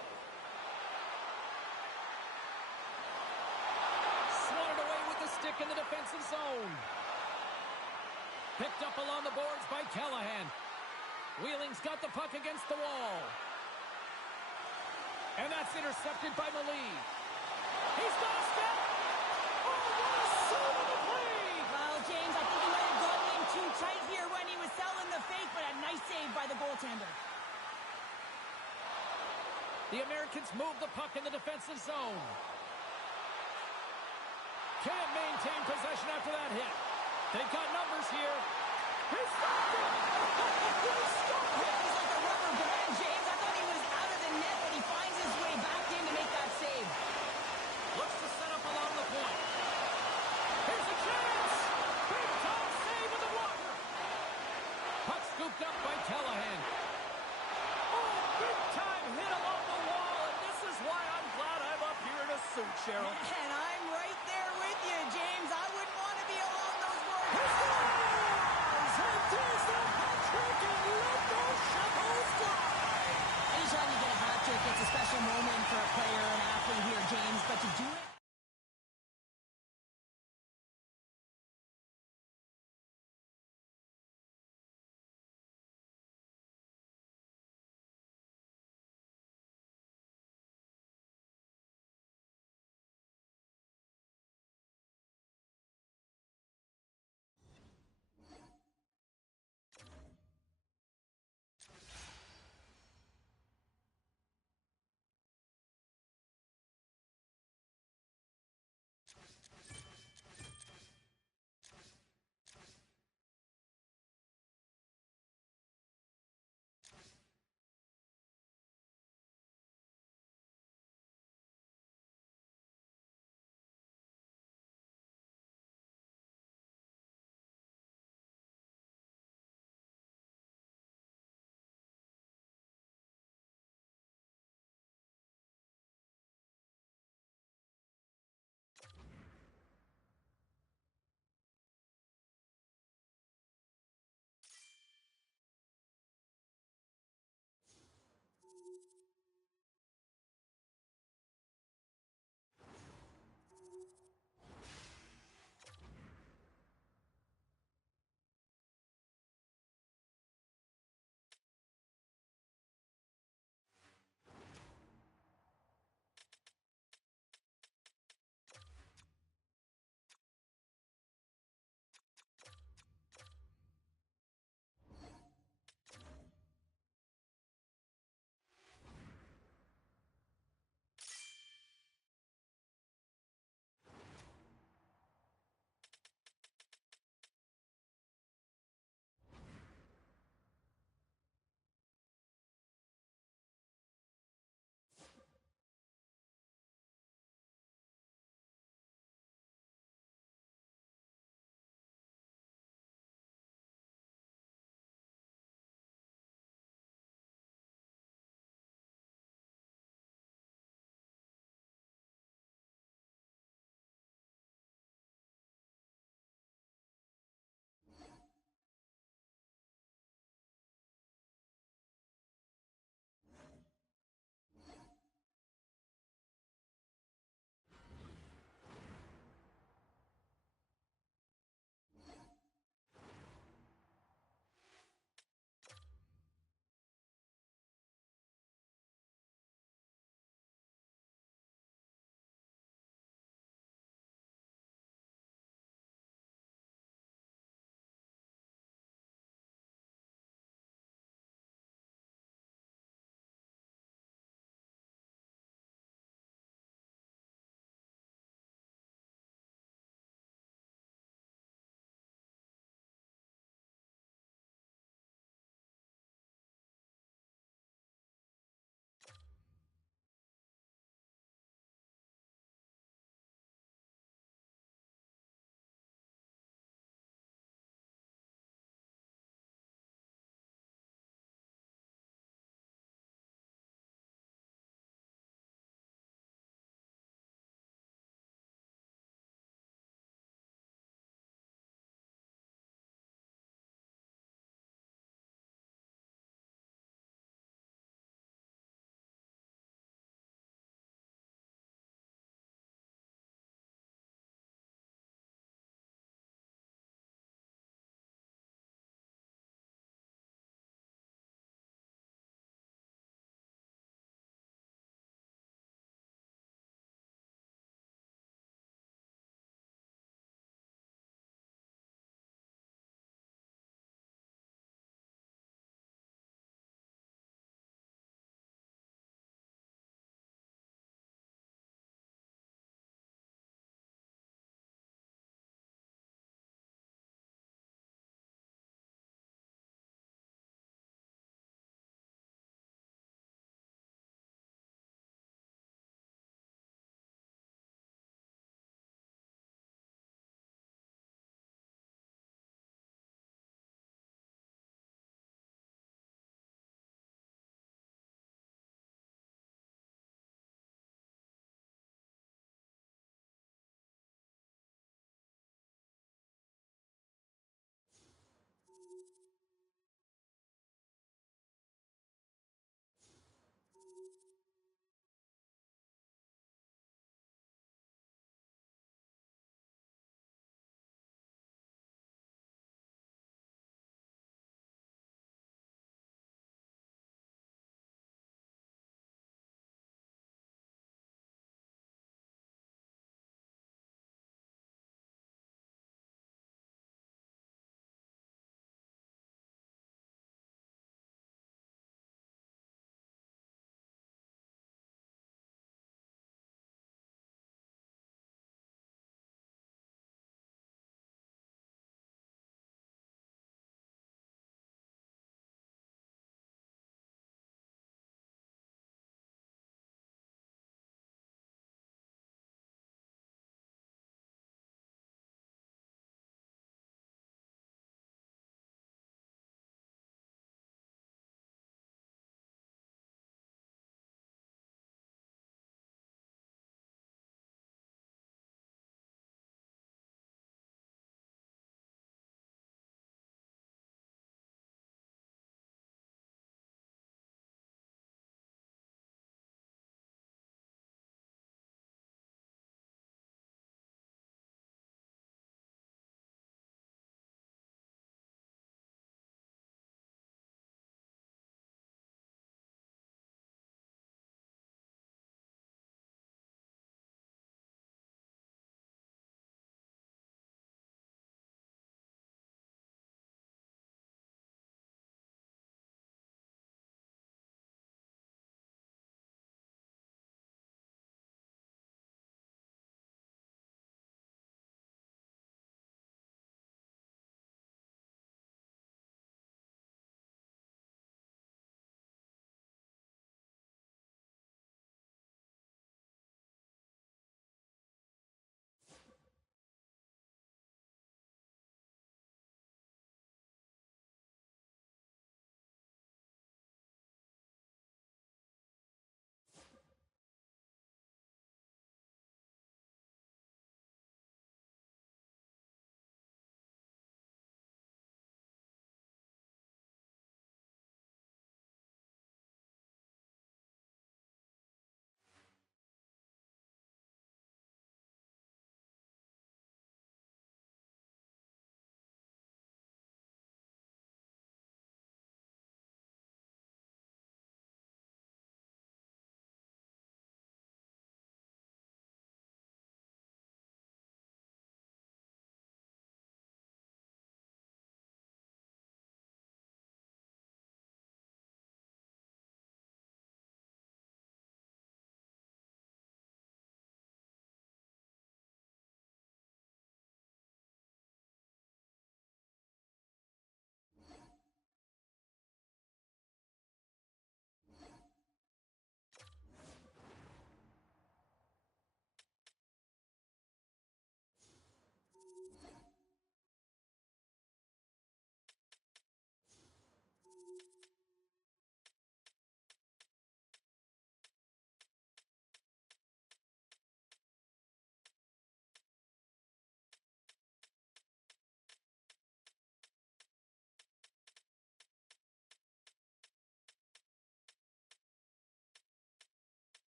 Swatted away with the stick in the defensive zone. Picked up along the boards by Callahan. Wheeling's got the puck against the wall. And that's intercepted by Malee. He's got a step. Oh, what a save on the play! Well, James, I think he might have gotten in too tight here when he was selling the fake, but a nice save by the goaltender. The Americans move the puck in the defensive zone. Can't maintain possession after that hit. They've got numbers here. He stopped it! He stopped it! He's like a rubber band, James. I thought he was out of the net, but he finds his way back in to make that save. Looks to set up along the point. Here's a chance! Big time save with the blocker! Puck scooped up by Callahan. Oh, big time hit along the wall, and this is why I'm glad I'm up here in a suit, Cheryl. And I'm right there with you, James. I wouldn't want to be along those boards. He scores! And there's the hat-trick, and let those shackles fly! Anytime you get a hat trick, it's a special moment for a player, an athlete here, James. But to do it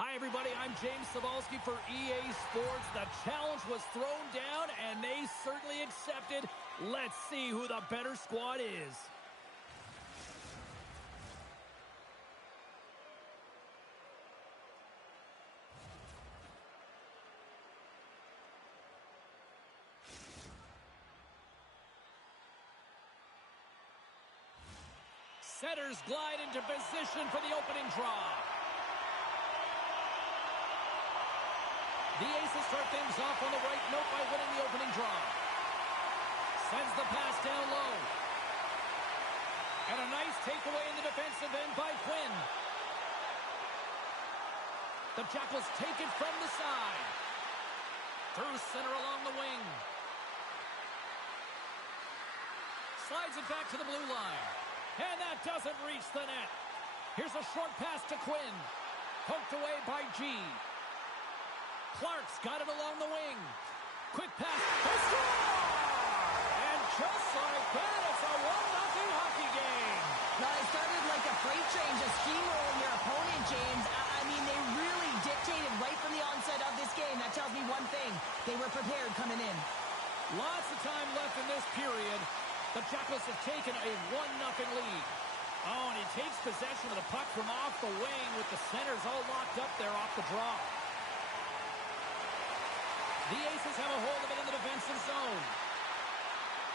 Hi, everybody. I'm James Cebulski for EA Sports. The challenge was thrown down, and they certainly accepted. Let's see who the better squad is. Setters glide into position for the opening draw. The Aces start things off on the right note by winning the opening draw. Sends the pass down low. And a nice takeaway in the defensive end by Quinn. The Jackals take it from the side. Through center along the wing. Slides it back to the blue line. And that doesn't reach the net. Here's a short pass to Quinn. Poked away by G. Clark's got it along the wing. Quick pass. They score! And just like that, it's a 1-0 hockey game. Now, it started like a freight train just steamrolling their opponent, James. I mean, they really dictated right from the onset of this game. That tells me one thing. They were prepared coming in. Lots of time left in this period. The Jackals have taken a 1-0 lead. Oh, and he takes possession of the puck from off the wing with the centers all locked up there off the draw. The Aces have a hold of it in the defensive zone.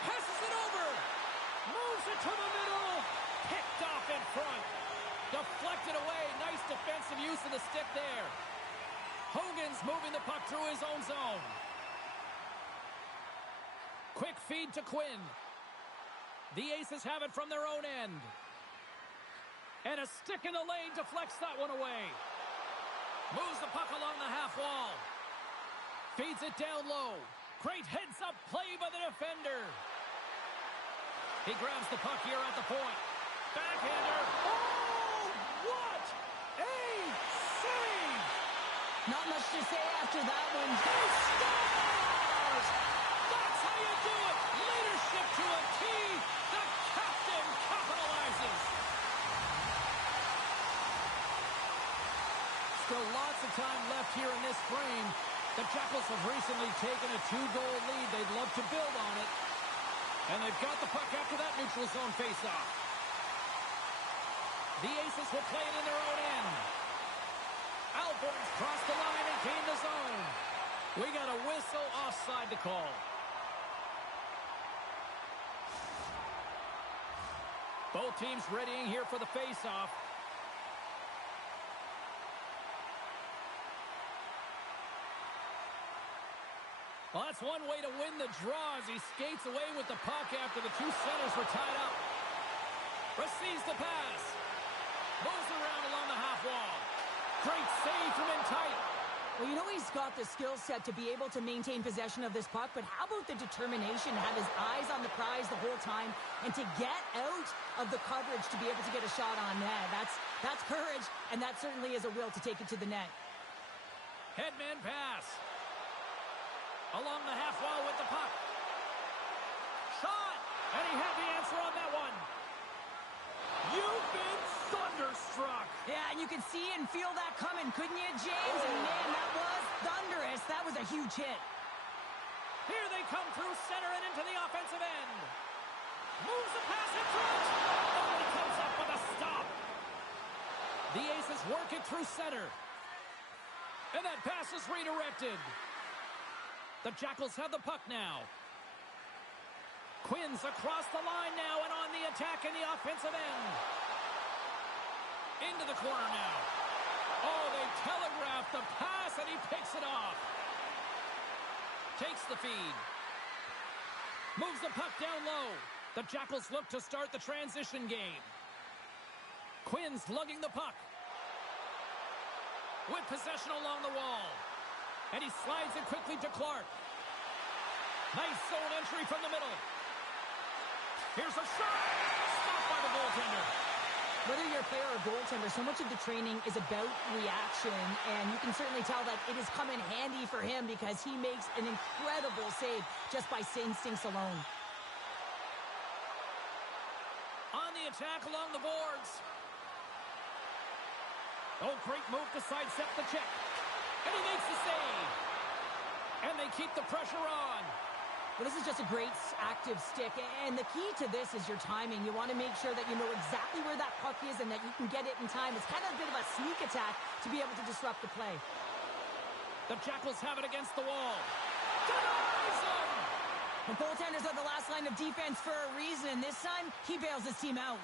Passes it over. Moves it to the middle. Picked off in front. Deflected away. Nice defensive use of the stick there. Hogan's moving the puck through his own zone. Quick feed to Quinn. The Aces have it from their own end. And a stick in the lane deflects that one away. Moves the puck along the half wall. Feeds it down low. Great heads-up play by the defender. He grabs the puck here at the point. Backhander. Oh, what a save! Not much to say after that one. He scores! That's how you do it! Leadership to a T. The captain capitalizes. Still lots of time left here in this frame. The Jackals have recently taken a 2-goal lead. They'd love to build on it. And they've got the puck after that neutral zone faceoff. The Aces will play it in their own end. Alborn's crossed the line and gained the zone. We got a whistle offside to call. Both teams readying here for the faceoff. Well, that's one way to win the draw as he skates away with the puck after the two centers were tied up. Receives the pass. Moves around along the half wall. Great save from in tight. Well, you know he's got the skill set to be able to maintain possession of this puck, but how about the determination to have his eyes on the prize the whole time and to get out of the coverage to be able to get a shot on net? That's courage, and that certainly is a will to take it to the net. Headman pass. Along the half wall with the puck. Shot! And he had the answer on that one. You've been thunderstruck. Yeah, and you could see and feel that coming, couldn't you, James? And man, that was thunderous. That was a huge hit. Here they come through center and into the offensive end. Moves the pass in front. Oh, he comes up with a stop. The Aces work it through center. And that pass is redirected. The Jackals have the puck now. Quinn's across the line now and on the attack in the offensive end. Into the corner now. Oh, they telegraphed the pass and he picks it off. Takes the feed. Moves the puck down low. The Jackals look to start the transition game. Quinn's lugging the puck. With possession along the wall. And he slides it quickly to Clark. Nice zone entry from the middle. Here's a shot. Stopped by the goaltender. Whether you're a player or goaltender, so much of the training is about reaction, and you can certainly tell that it has come in handy for him because he makes an incredible save just by instincts alone. On the attack along the boards. Oh, great move to sidestep the check. And he makes the save. And they keep the pressure on. Well, this is just a great active stick, and the key to this is your timing. You want to make sure that you know exactly where that puck is and that you can get it in time. It's kind of a bit of a sneak attack to be able to disrupt the play. The Jackals have it against the wall. Denies him! The goaltenders are the last line of defense for a reason, and this time, he bails his team out.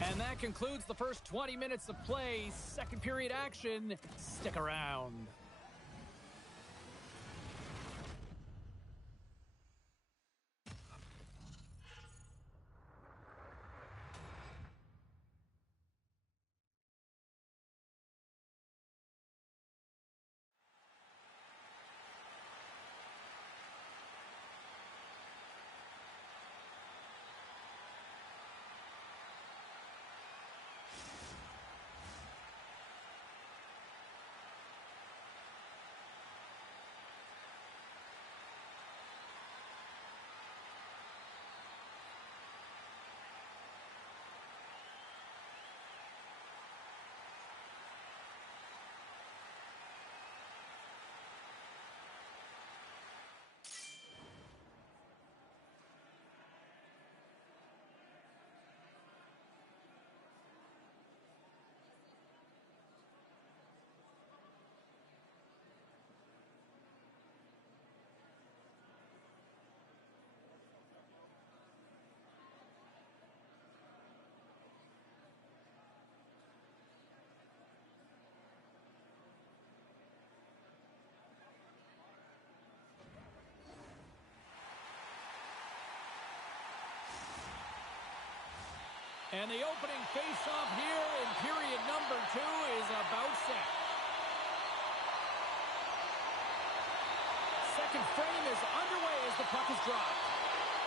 And that concludes the first 20 minutes of play. Second period action. Stick around. And the opening face-off here in period number 2 is about set. Second frame is underway as the puck is dropped.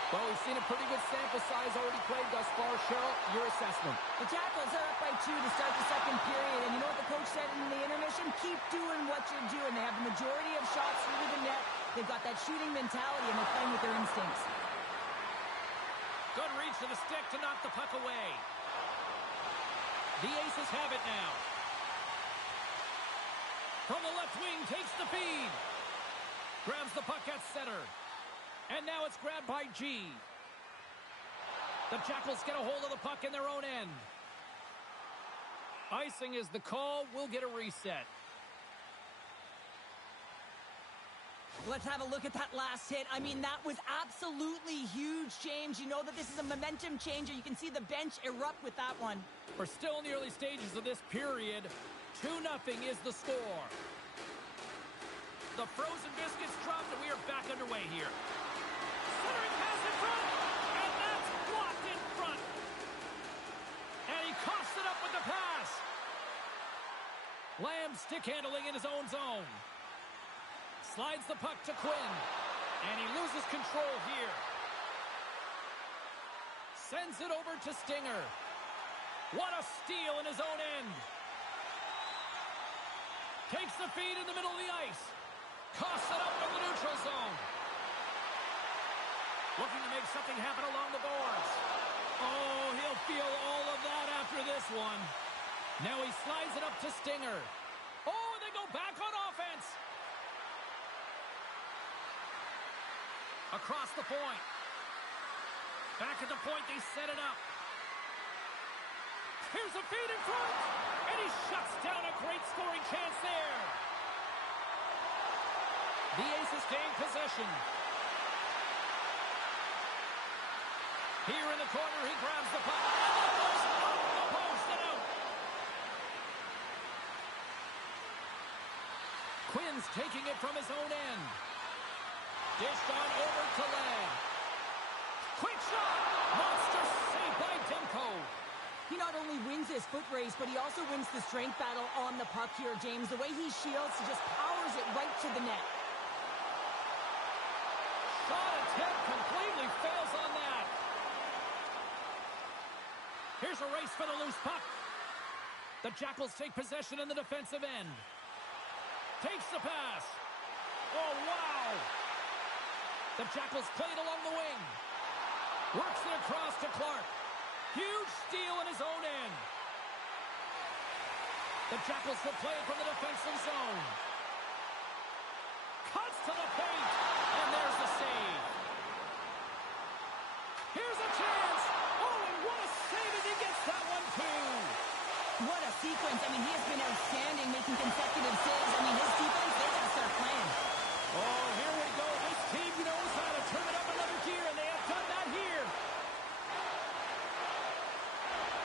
Well, we've seen a pretty good sample size already played thus far. Cheryl, your assessment. The Jackals are up by 2 to start the second period, and you know what the coach said in the intermission? Keep doing what you're doing. They have the majority of shots through the net. They've got that shooting mentality, and they're playing with their instincts. Good reach to the stick to knock the puck away. The Aces have it now. From the left wing, takes the feed. Grabs the puck at center. And now it's grabbed by G. The Jackals get a hold of the puck in their own end. Icing is the call. We'll get a reset. Let's have a look at that last hit. I mean, that was absolutely huge, James. You know that this is a momentum changer. You can see the bench erupt with that one. We're still in the early stages of this period. 2-0 is the score. The frozen biscuits dropped, and we are back underway here. Centering pass in front, and that's blocked in front. And he coughs it up with the pass. Lamb stick handling in his own zone. Slides the puck to Quinn, and he loses control here. Sends it over to Stinger. What a steal in his own end. Takes the feed in the middle of the ice. Coughs it up in the neutral zone. Looking to make something happen along the boards. Oh, he'll feel all of that after this one. Now he slides it up to Stinger. Oh, and they go back on offense. Across the point. Back at the point, they set it up. Here's a feed in front. And he shuts down a great scoring chance there. The Aces gain possession. Here in the corner, he grabs the puck. And that goes off the post and out. Quinn's taking it from his own end. Dished on over to Lamb. Quick shot! Monster save by Demko. He not only wins his foot race, but he also wins the strength battle on the puck here, James. The way he shields, he just powers it right to the net. Shot attempt completely fails on that. Here's a race for the loose puck. The Jackals take possession in the defensive end. Takes the pass. Oh, wow! The Jackals played along the wing. Works it across to Clark. Huge steal in his own end. The Jackals will play it from the defensive zone. Cuts to the paint. And there's the save. Here's a chance. Oh, and what a save as he gets that one, too. What a sequence. I mean, he has been outstanding making consecutive saves. I mean, his defense, they got to start playing. Oh, here we go. This team knows how to turn it up another gear, and they have done that here.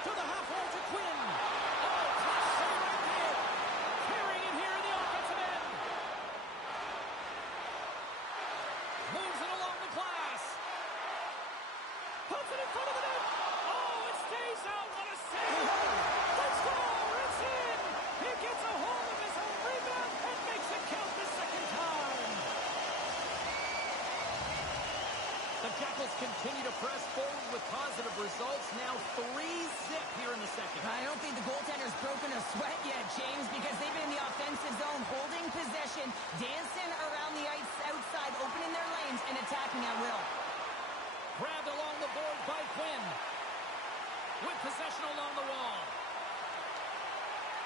To the half wall to Quinn. Oh, clutch save right there. Carrying it here in the offensive end. Moves it along the glass. Puts it in front of the net. Oh, it stays out. What a save. Let's go. It's in. He gets a hold of his own rebound and makes it count the second time. The Jackals continue to press forward with positive results. Now 3-zip here in the second. I don't think the goaltender's broken a sweat yet, James, because they've been in the offensive zone, holding possession, dancing around the ice outside, opening their lanes, and attacking at will. Grabbed along the board by Quinn. With possession along the wall.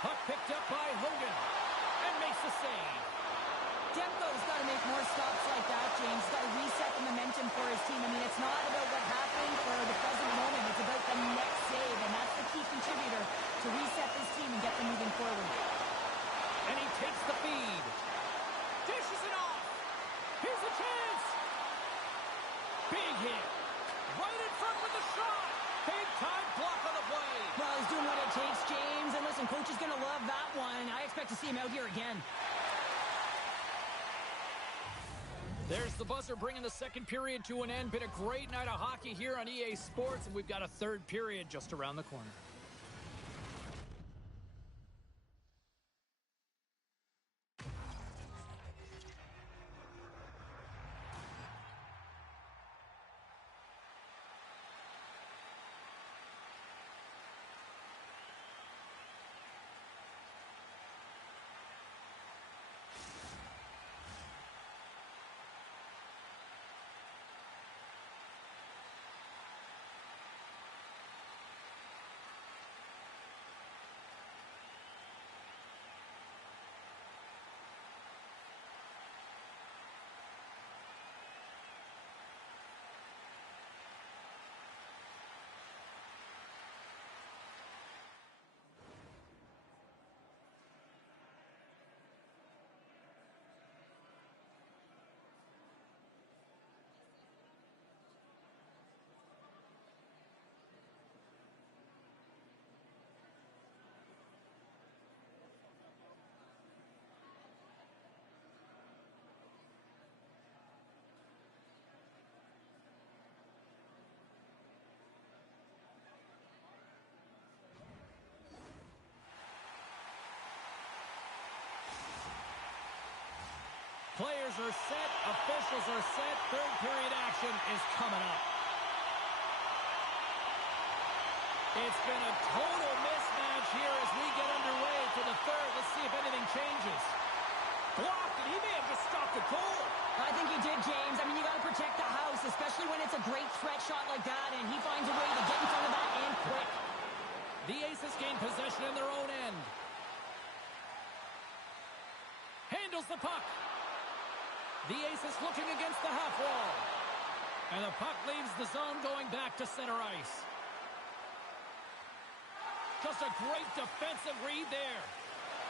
Puck picked up by Hogan. And makes the save. Demko's got to make more stops like that, James. Got to reset the momentum for his team. I mean, it's not about what happened or the present moment. It's about the next save, and that's the key contributor to reset this team and get them moving forward. And he takes the feed. Dishes it off. Here's a chance. Big hit. Right in front with the shot. Big time block on the play. Well, he's doing what it takes, James. And listen, coach is going to love that one. I expect to see him out here again. There's the buzzer bringing the second period to an end. Been a great night of hockey here on EA Sports, and we've got a third period just around the corner. Players are set, officials are set, third period action is coming up. It's been a total mismatch here as we get underway for the third. Let's see if anything changes. Blocked, and he may have just stopped the goal. I think he did, James. I mean, you got to protect the house, especially when it's a great threat shot like that, and he finds a way to get in front of that and quick. The Aces gain possession in their own end. Handles the puck. The Aces looking against the half wall. And the puck leaves the zone going back to center ice. Just a great defensive read there.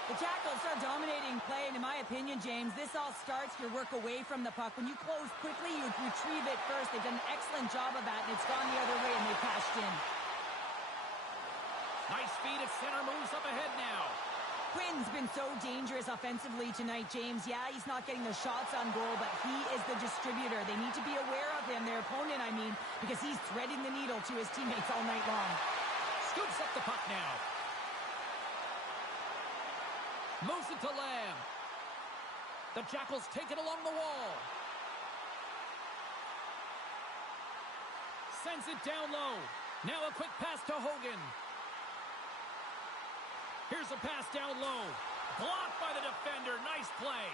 The Jackals are dominating play, and in my opinion, James, this all starts your work away from the puck. When you close quickly, you retrieve it first. They've done an excellent job of that, and it's gone the other way, and they passed in. Nice feed at center, moves up ahead now. Quinn's been so dangerous offensively tonight, James. Yeah, he's not getting the shots on goal, but he is the distributor. They need to be aware of him, their opponent, I mean, because he's threading the needle to his teammates all night long. Scoops up the puck now. Moves it to Lamb. The Jackals take it along the wall. Sends it down low. Now a quick pass to Hogan. Here's a pass down low. Blocked by the defender. Nice play.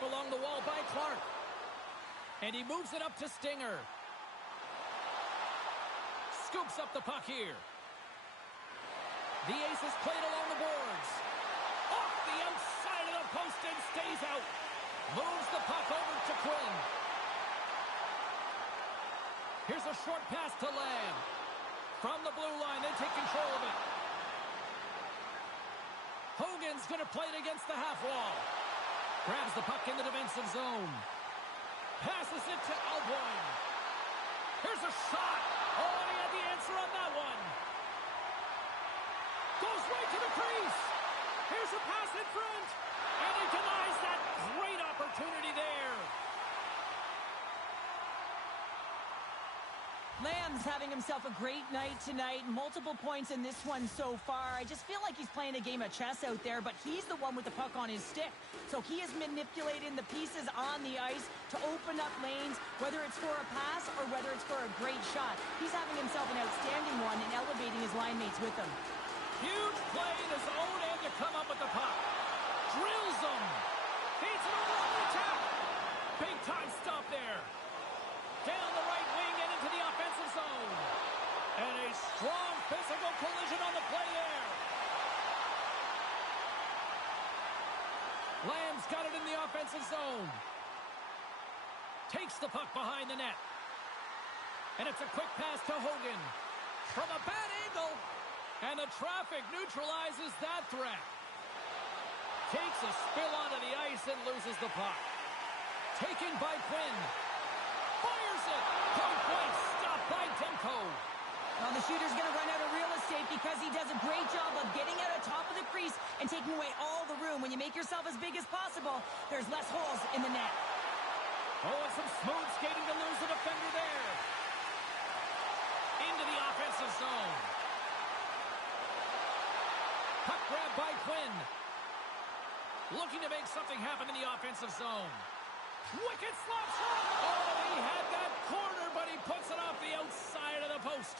up along the wall by Clark. And he moves it up to Stinger. Scoops up the puck here. The ace is played along the boards. Off the outside of the post and stays out. Moves the puck over to Quinn. Here's a short pass to Lamb. From the blue line, they take control of it. Hogan's going to play it against the half wall. Grabs the puck in the defensive zone. Passes it to Alboin. Here's a shot. Oh, and he had the answer on that one. Goes right to the crease. Here's a pass in front. And he denies that great opportunity there. Lamb's having himself a great night tonight. Multiple points in this one so far. I just feel like he's playing a game of chess out there, but he's the one with the puck on his stick. So he is manipulating the pieces on the ice to open up lanes, whether it's for a pass or whether it's for a great shot. He's having himself an outstanding one and elevating his line mates with him. Huge play in his own end to come up with the puck. Drills him. Feeds him over on the attack. Big time stop there. Down the right wing and into the offensive zone. And a strong physical collision on the play there. Lamb's got it in the offensive zone. Takes the puck behind the net. And it's a quick pass to Hogan. From a bad angle. And the traffic neutralizes that threat. Takes a spill onto the ice and loses the puck. Taken by Quinn. Fires it. Point blank stopped by Demko. Well, the shooter's going to run out of real estate because he does a great job of getting out of top of the crease and taking away all the room. When you make yourself as big as possible, there's less holes in the net. Oh, and some smooth skating to lose the defender there. Into the offensive zone. Puck grab by Quinn. Looking to make something happen in the offensive zone. Wicked slap shot. Oh, he had that corner, but he puts it off the outside of the post.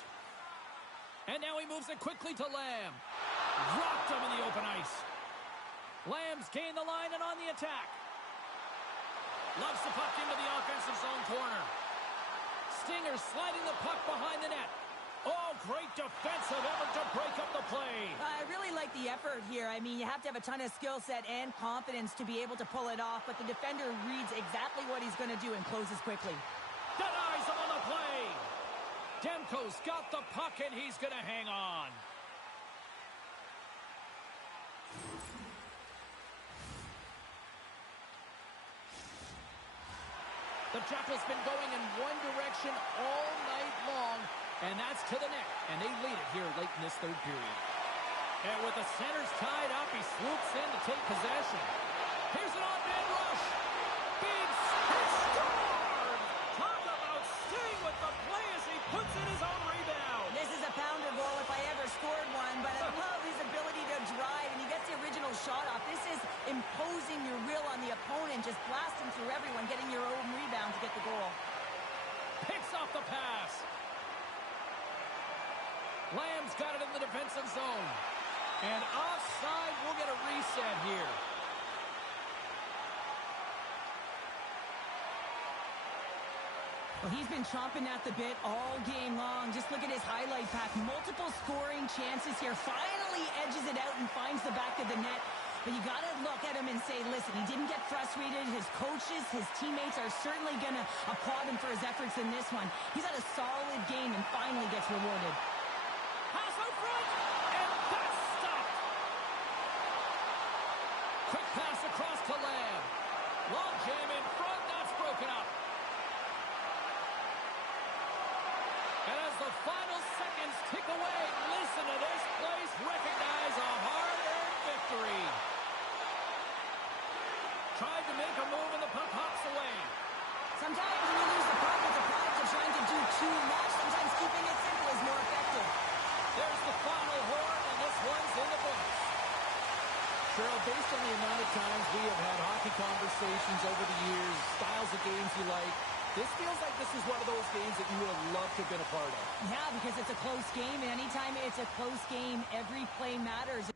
And now he moves it quickly to Lamb. Rocked him in the open ice. Lamb's gained the line and on the attack. Loves the puck into the offensive zone corner. Stinger sliding the puck behind the net. Oh, great defensive effort to break up the play. I really like the effort here. I mean, you have to have a ton of skill set and confidence to be able to pull it off, but the defender reads exactly what he's going to do and closes quickly. Denies him on the play. Demko's got the puck, and he's going to hang on. The Jackals been going in one direction all night long, and that's to the net, and they lead it here late in this third period. And with the centers tied up, he swoops in to take possession. Here's an odd-man rush. Big scored! Talk about staying with the play as he puts in his own rebound. This is a pounder goal if I ever scored one, but I love his ability to drive, and he gets the original shot off. This is imposing your will on the opponent, just blasting through everyone, getting your own rebound to get the goal. Picks off the pass. Lamb's got it in the defensive zone. And offside, we'll get a reset here. Well, he's been chomping at the bit all game long. Just look at his highlight pack. Multiple scoring chances here. Finally edges it out and finds the back of the net. But you got to look at him and say, listen, he didn't get frustrated. His coaches, his teammates are certainly going to applaud him for his efforts in this one. He's had a solid game and finally gets rewarded. Pass out front, and that's stopped. Quick pass across to Lamb. Long jam in front, that's broken up. And as the final seconds tick away, listen to this place recognize a hard-earned victory. Tried to make a move and the puck hops away. Sometimes when you lose the puck, it's a product of trying to do too much. Sometimes keeping it simple is more effective. There's the final horn, and this one's in the books. Cheryl, based on the amount of times we have had hockey conversations over the years, styles of games you like, this feels like this is one of those games that you would have loved to have been a part of. Yeah, because it's a close game, and anytime it's a close game, every play matters.